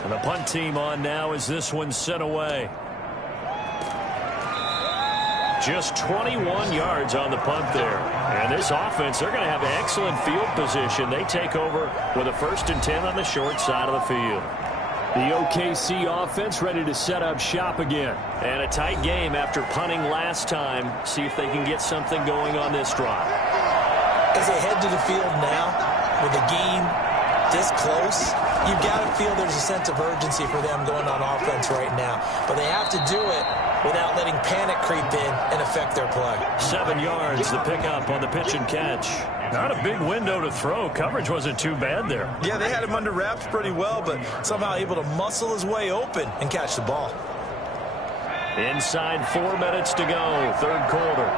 And the punt team on now as this one's sent away. Just 21 yards on the punt there. And this offense, they're going to have excellent field position. They take over with a 1st and 10 on the short side of the field. The OKC offense ready to set up shop again. And a tight game after punting last time. See if they can get something going on this drive. As they head to the field now, with the game this close, you've got to feel there's a sense of urgency for them going on offense right now. But they have to do it without letting panic creep in and affect their play. 7 yards, the pickup on the pitch and catch. Not a big window to throw. Coverage wasn't too bad there. Yeah, they had him under wraps pretty well, but somehow able to muscle his way open and catch the ball. Inside 4 minutes to go, third quarter.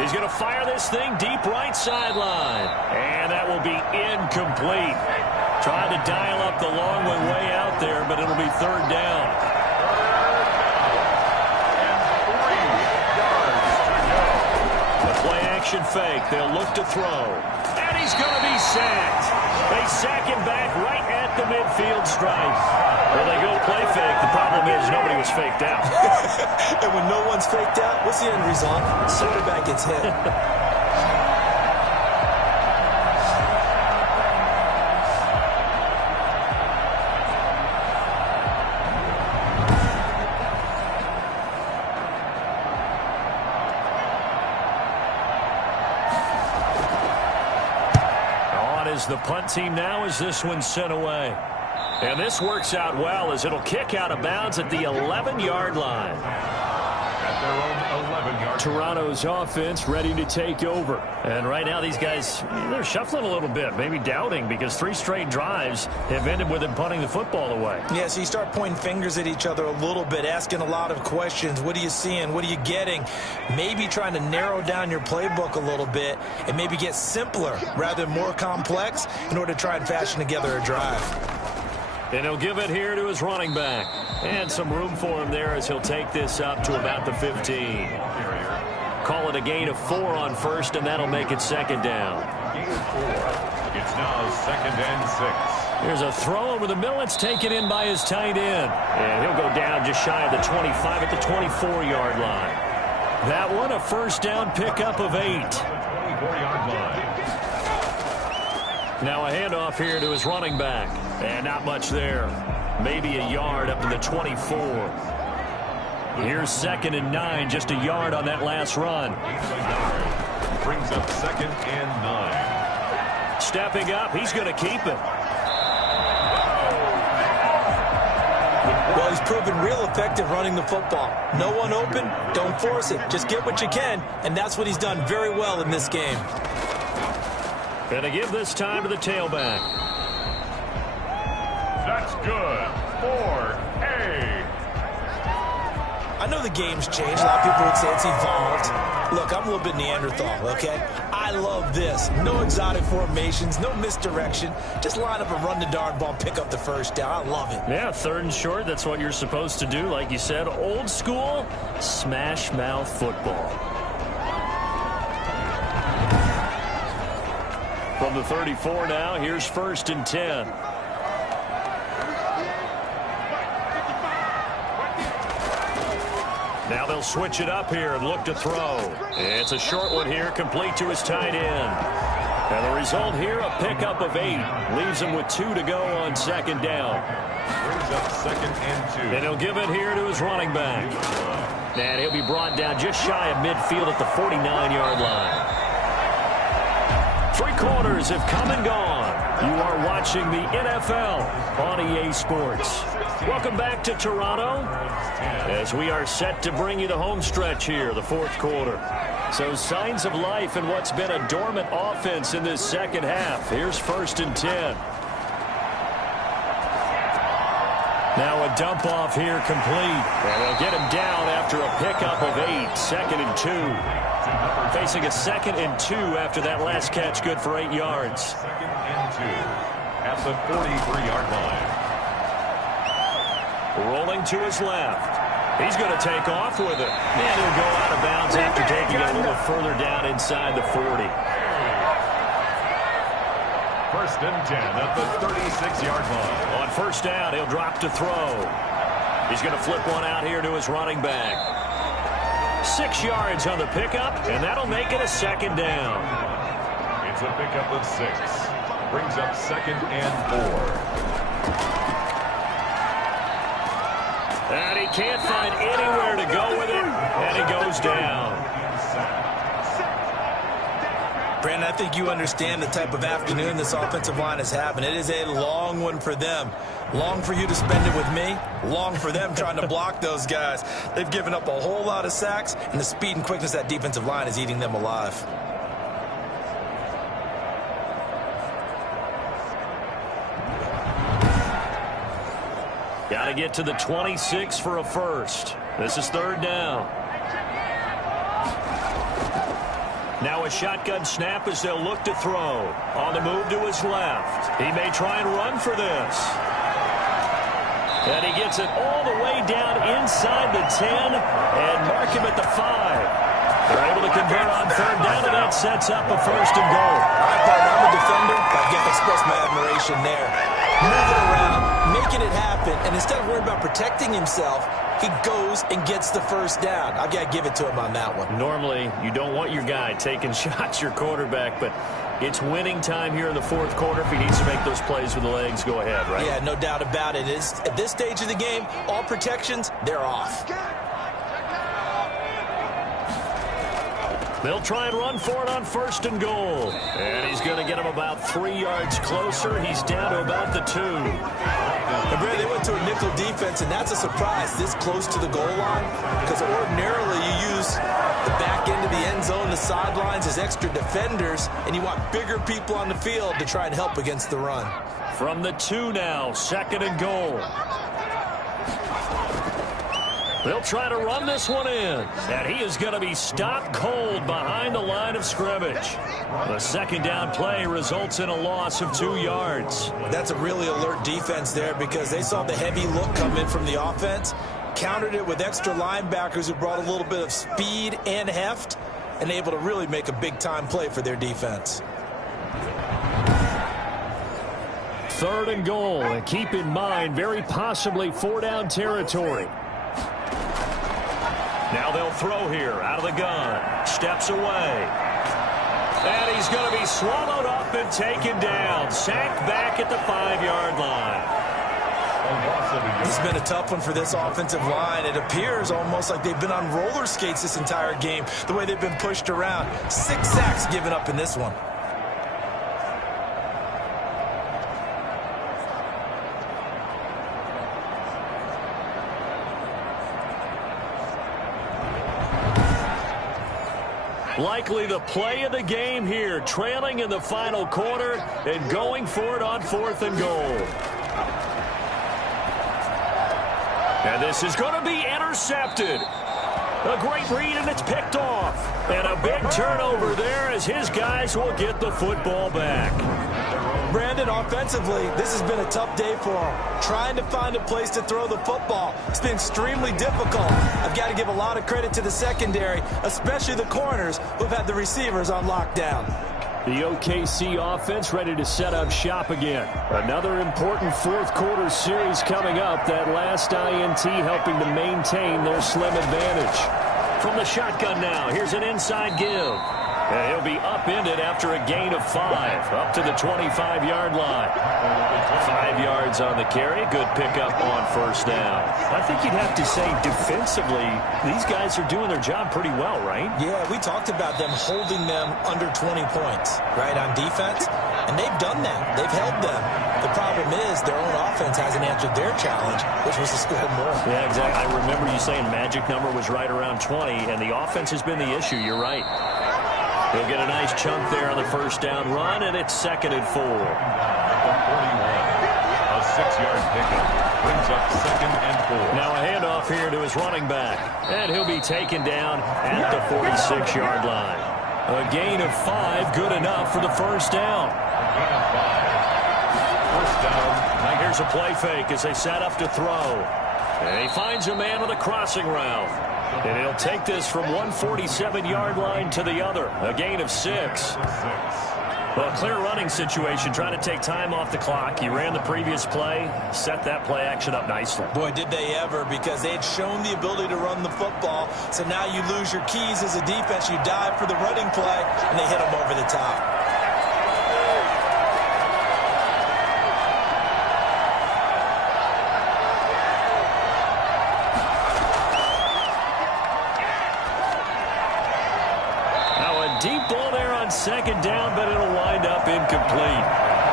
He's going to fire this thing deep right sideline. And that will be incomplete. Trying to dial up the long one way out there, but it'll be third down. The play action fake. They'll look to throw. And he's going to be sacked. They sack him back right at the midfield stripe. Well, they go play fake. The problem is nobody was faked out. And when no one's faked out, what's the end result? Quarterback gets hit. The punt team now as this one's sent away. And this works out well as it'll kick out of bounds at the 11-yard line. At their own 11-yard. Toronto's offense ready to take over. And right now these guys, they're shuffling a little bit, maybe doubting, because 3 straight drives have ended with them punting the football away. Yeah, so you start pointing fingers at each other a little bit, asking a lot of questions. What are you seeing? What are you getting? Maybe trying to narrow down your playbook a little bit and maybe get simpler rather than more complex in order to try and fashion together a drive. And he'll give it here to his running back. And some room for him there as he'll take this up to about the 15. Call it a gain of 4 on first, and that'll make it second down. Gain of 4. It's now 2nd and 6. Here's a throw over the middle. It's taken in by his tight end. And he'll go down just shy of the 25 at the 24-yard line. That one a first down pickup of 8. 24-yard line. Now a handoff here to his running back. And not much there. Maybe a yard up to the 24. Here's 2nd and 9, just a yard on that last run. Brings up 2nd and 9. Stepping up, he's going to keep it. Well, he's proven real effective running the football. No one open, don't force it. Just get what you can, and that's what he's done very well in this game. And to give this time to the tailback. That's good. 4A. I know the game's changed. A lot of people would say it's evolved. Look, I'm a little bit Neanderthal, okay? I love this. No exotic formations, no misdirection. Just line up and run the darn ball, pick up the first down. I love it. Yeah, 3rd and short, that's what you're supposed to do. Like you said, old school, smash mouth football. From the 34 now, here's 1st and 10. Now they'll switch it up here and look to throw. It's a short one here, complete to his tight end. And the result here, a pickup of 8. Leaves him with 2 to go on 2nd down. Brings up 2nd and 2. And he'll give it here to his running back. And he'll be brought down just shy of midfield at the 49-yard line. 3 quarters have come and gone. You are watching the NFL on EA Sports. Welcome back to Toronto as we are set to bring you the home stretch here, the fourth quarter. So signs of life in what's been a dormant offense in this second half. Here's 1st and 10. Now a dump off here complete. And they'll get him down after a pickup of 8. 2nd and 2. Facing a 2nd and 2 after that last catch, good for 8 yards. 2nd and 2 at the 43-yard line. Rolling to his left. He's going to take off with it. And he'll go out of bounds after taking it a little further down inside the 40. 1st and 10 at the 36-yard line. On 1st down, he'll drop to throw. He's going to flip one out here to his running back. 6 yards on the pickup, and that'll make it a 2nd down. It's a pickup of 6. Brings up 2nd and 4. And he can't find anywhere to go with it, and he goes down. Brandon, I think you understand the type of afternoon this offensive line is having. It is a long one for them. Long for you to spend it with me. Long for them trying to block those guys. They've given up a whole lot of sacks, and the speed and quickness of that defensive line is eating them alive. Got to get to the 26 for a first. This is 3rd down. Now a shotgun snap as they'll look to throw. On the move to his left. He may try and run for this. And he gets it all the way down inside the 10 and mark him at the 5. They're able to convert on 3rd down, and that sets up a 1st and goal. All right, partner, I'm a defender. I get to express my admiration there. Moving around, making it happen, and instead of worrying about protecting himself, he goes and gets the 1st down. I've got to give it to him on that one. Normally, you don't want your guy taking shots, your quarterback, but it's winning time here in the 4th quarter. If he needs to make those plays with the legs, go ahead, right? Yeah, no doubt about it. At this stage of the game, all protections, they're off. They'll try and run for it on 1st and goal. And he's going to get him about 3 yards closer. He's down to about the 2. And Brad, they went to a nickel defense, and that's a surprise this close to the goal line, because ordinarily you use the back end of the end zone, the sidelines as extra defenders, and you want bigger people on the field to try and help against the run. From the 2 now, 2nd and goal. They'll try to run this one in, and he is going to be stopped cold behind the line of scrimmage. The 2nd down play results in a loss of 2 yards. That's a really alert defense there, because they saw the heavy look come in from the offense, countered it with extra linebackers who brought a little bit of speed and heft, and able to really make a big-time play for their defense. 3rd and goal, and keep in mind, very possibly 4-down territory. Now they'll throw here out of the gun. Steps away. And he's going to be swallowed up and taken down. Sacked back at the 5-yard line. This has been a tough one for this offensive line. It appears almost like they've been on roller skates this entire game, the way they've been pushed around. 6 sacks given up in this one. Likely the play of the game here, trailing in the final quarter and going for it on 4th and goal. And this is going to be intercepted. A great read, and it's picked off. And a big turnover there as his guys will get the football back. Brandon, offensively, this has been a tough day for him. Trying to find a place to throw the football. It's been extremely difficult. I've got to give a lot of credit to the secondary, especially the corners who've had the receivers on lockdown. The OKC offense ready to set up shop again. Another important 4th quarter series coming up. That last INT helping to maintain their slim advantage. From the shotgun now, here's an inside give. And he'll be upended after a gain of 5, up to the 25-yard line. 5 yards on the carry. Good pickup on 1st down. I think you'd have to say defensively, these guys are doing their job pretty well, right? Yeah, we talked about them holding them under 20 points, right, on defense. And they've done that. They've held them. The problem is their own offense hasn't answered their challenge, which was to score more. Yeah, exactly. I remember you saying magic number was right around 20, and the offense has been the issue. You're right. He'll get a nice chunk there on the first down run, and it's 2nd and 4. A 6-yard pickup brings up 2nd and 4. Now a handoff here to his running back, and he'll be taken down at the 46-yard line. A gain of 5, good enough for the first down. Gain of 5. First down. Here's a play fake as they set up to throw. And he finds a man on the crossing route. And he'll take this from 147-yard line to the other. A gain of 6. Well, clear running situation, trying to take time off the clock. He ran the previous play, set that play action up nicely. Boy, did they ever, because they had shown the ability to run the football. So now you lose your keys as a defense. You dive for the running play, and they hit them over the top. Deep ball there on 2nd down, but it'll wind up incomplete.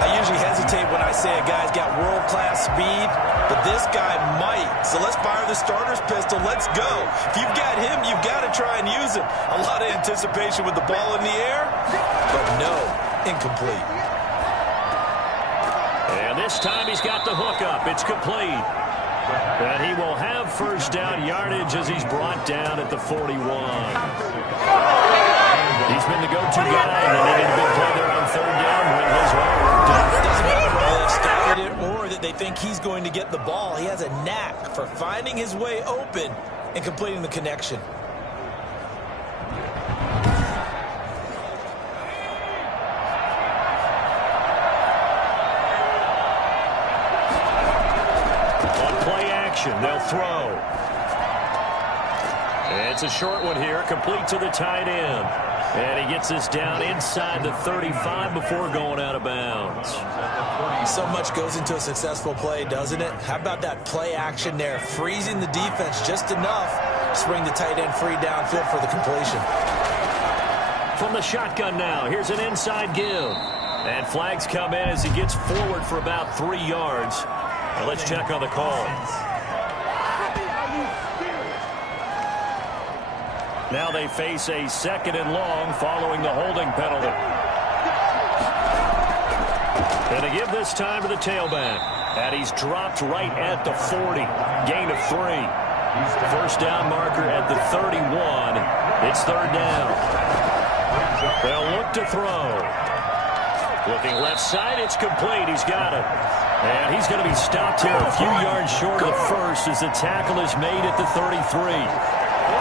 I usually hesitate when I say a guy's got world-class speed, but this guy might. So let's fire the starter's pistol. Let's go. If you've got him, you've got to try and use him. A lot of anticipation with the ball in the air, but no, incomplete. And this time he's got the hook up. It's complete. And he will have first down yardage as he's brought down at the 41. He's been the go-to guy, and they needed a big play there on 3rd down when his way worked out. It doesn't matter whether they've started it or that they think he's going to get the ball. He has a knack for finding his way open and completing the connection. On play action, they'll throw. It's a short one here, complete to the tight end. And he gets this down inside the 35 before going out of bounds. So much goes into a successful play, doesn't it? How about that play action there, freezing the defense just enough to bring the tight end free downfield for the completion. From the shotgun now, here's an inside give. And flags come in as he gets forward for about 3 yards. Now let's check on the call. Now they face a 2nd and long following the holding penalty. And to give this time to the tailback. And he's dropped right at the 40. Gain of 3. First down marker at the 31. It's 3rd down. They'll look to throw. Looking left side, it's complete. He's got it. And he's going to be stopped here a few yards short of the first as the tackle is made at the 33.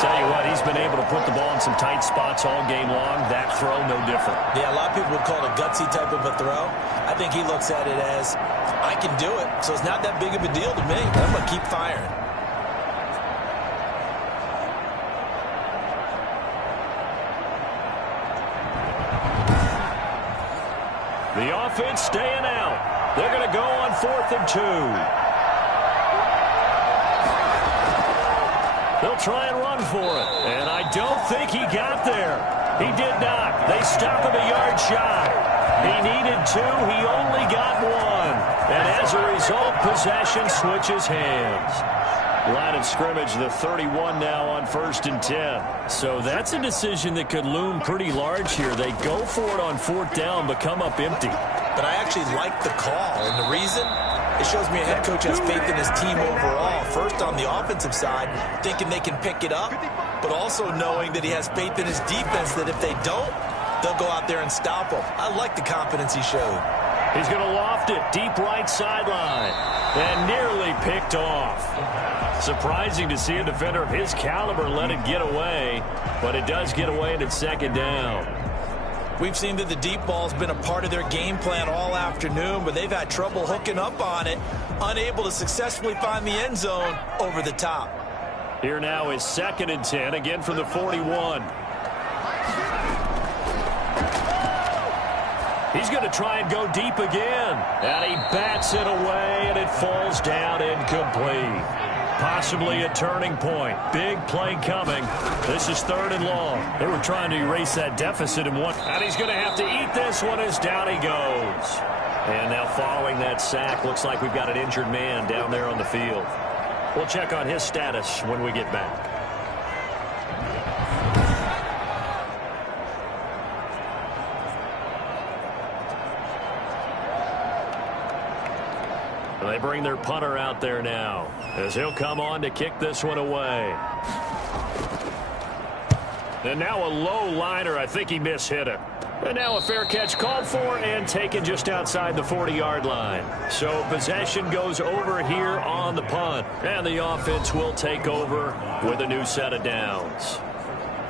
Tell you what, he's been able to put the ball in some tight spots all game long. That throw, no different. Yeah, a lot of people would call it a gutsy type of a throw. I think he looks at it as, I can do it, so it's not that big of a deal to me. I'm going to keep firing. The offense staying out. They're going to go on 4th and 2. They'll try and run for it. And I don't think he got there. He did not. They stop him a yard shy. He needed 2. He only got 1. And as a result, possession switches hands. Line of scrimmage, the 31 now on 1st and 10. So that's a decision that could loom pretty large here. They go for it on 4th down, but come up empty. But I actually like the call. And the reason? It shows me a head coach has faith in his team overall. First, on the offensive side, thinking they can pick it up, but also knowing that he has faith in his defense that if they don't, they'll go out there and stop them. I like the confidence he showed. He's going to loft it deep right sideline and nearly picked off. Surprising to see a defender of his caliber let it get away, but it does get away and it's 2nd down. We've seen that the deep ball's been a part of their game plan all afternoon, but they've had trouble hooking up on it, unable to successfully find the end zone over the top. Here now is 2nd and 10, again from the 41. He's going to try and go deep again. And he bats it away, and it falls down incomplete. possibly a turning point. Big play coming. This is 3rd and long. They were trying to erase that deficit in one. And he's going to have to eat this one as down he goes. And now following that sack, looks like we've got an injured man down there on the field. We'll check on his status when we get back. They bring their punter out there now as he'll come on to kick this one away. And now a low liner. I think he mishit it. And now a fair catch called for and taken just outside the 40-yard line. So possession goes over here on the punt. And the offense will take over with a new set of downs.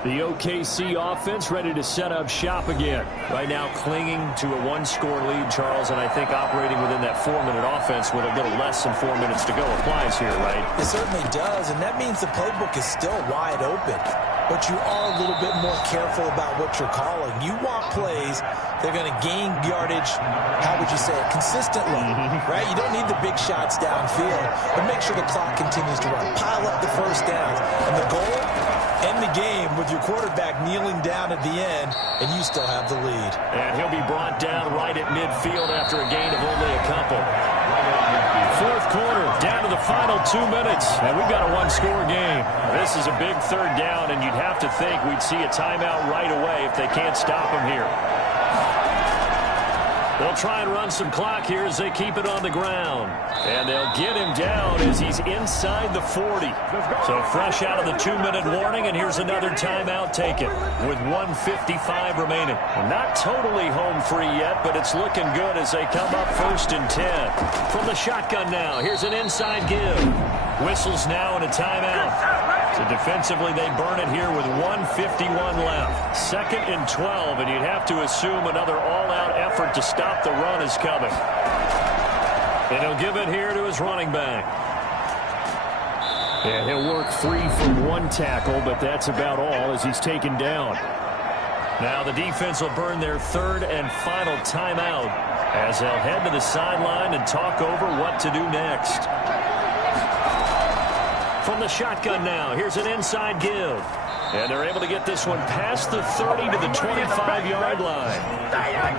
The OKC offense ready to set up shop again. Right now clinging to a 1-score lead, Charles, and I think operating within that 4-minute offense with a little less than 4 minutes to go applies here, right? It certainly does, and that means the playbook is still wide open. But you are a little bit more careful about what you're calling. You want plays that are going to gain yardage, how would you say it, consistently, right? You don't need the big shots downfield, but make sure the clock continues to run. Pile up the first downs. And the goal, end the game with your quarterback kneeling down at the end, and you still have the lead. And he'll be brought down right at midfield after a gain of only a couple. 4th quarter, down to the final 2 minutes, and we've got a 1-score game. This is a big 3rd down, and you'd have to think we'd see a timeout right away if they can't stop him here. They'll try and run some clock here as they keep it on the ground. And they'll get him down as he's inside the 40. So fresh out of the 2-minute warning, and here's another timeout taken with 1:55 remaining. Not totally home free yet, but it's looking good as they come up 1st and 10. From the shotgun now, here's an inside give. Whistles now and a timeout. So defensively, they burn it here with 1:51 left. 2nd and 12, and you'd have to assume another all-out effort to stop the run is coming. And he'll give it here to his running back. And he'll work free from 1 tackle, but that's about all as he's taken down. Now the defense will burn their 3rd and final timeout as they'll head to the sideline and talk over what to do next. From the shotgun now, here's an inside give. And they're able to get this one past the 30 to the 25-yard line.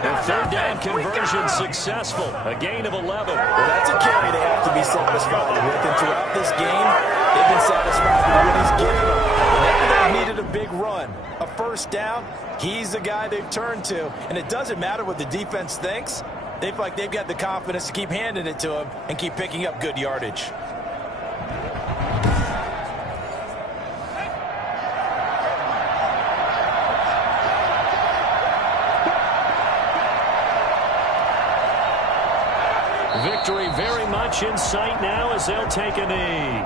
Their 3rd down conversion successful. A gain of 11. Well, that's a carry they have to be satisfied with. And throughout this game, they've been satisfied with what he's given them. Whenever they needed a big run, a 1st down, he's the guy they've turned to. And it doesn't matter what the defense thinks. They feel like they've got the confidence to keep handing it to him and keep picking up good yardage. Victory very much in sight now as they'll take a knee.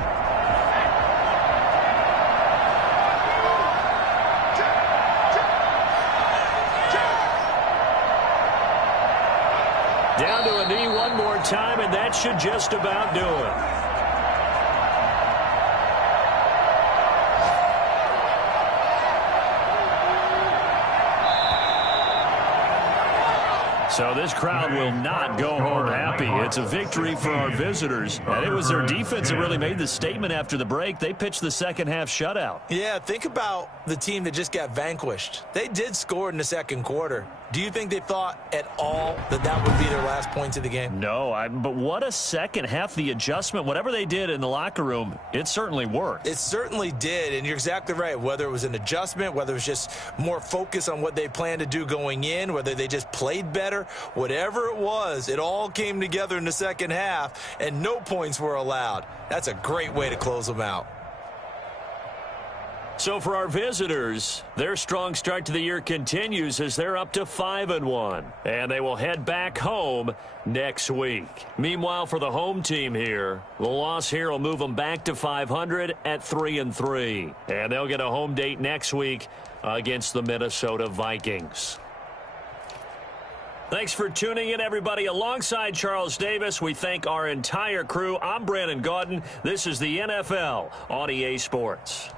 Down to a knee one more time, and that should just about do it. So this crowd will not go home happy. It's a victory for our visitors. And it was their defense that really made the statement after the break. They pitched the second-half shutout. Yeah, think about the team that just got vanquished. They did score in the 2nd quarter. Do you think they thought at all that that would be their last points of the game? No, but what a second half. The adjustment, whatever they did in the locker room, it certainly worked. It certainly did, and you're exactly right. Whether it was an adjustment, whether it was just more focus on what they planned to do going in, whether they just played better, whatever it was, it all came together in the 2nd half, and no points were allowed. That's a great way to close them out. So for our visitors, their strong start to the year continues as they're up to 5-1. And they will head back home next week. Meanwhile, for the home team here, the loss here will move them back to 500 at 3-3. And they'll get a home date next week against the Minnesota Vikings. Thanks for tuning in, everybody. Alongside Charles Davis, we thank our entire crew. I'm Brandon Gaudin. This is the NFL on EA Sports.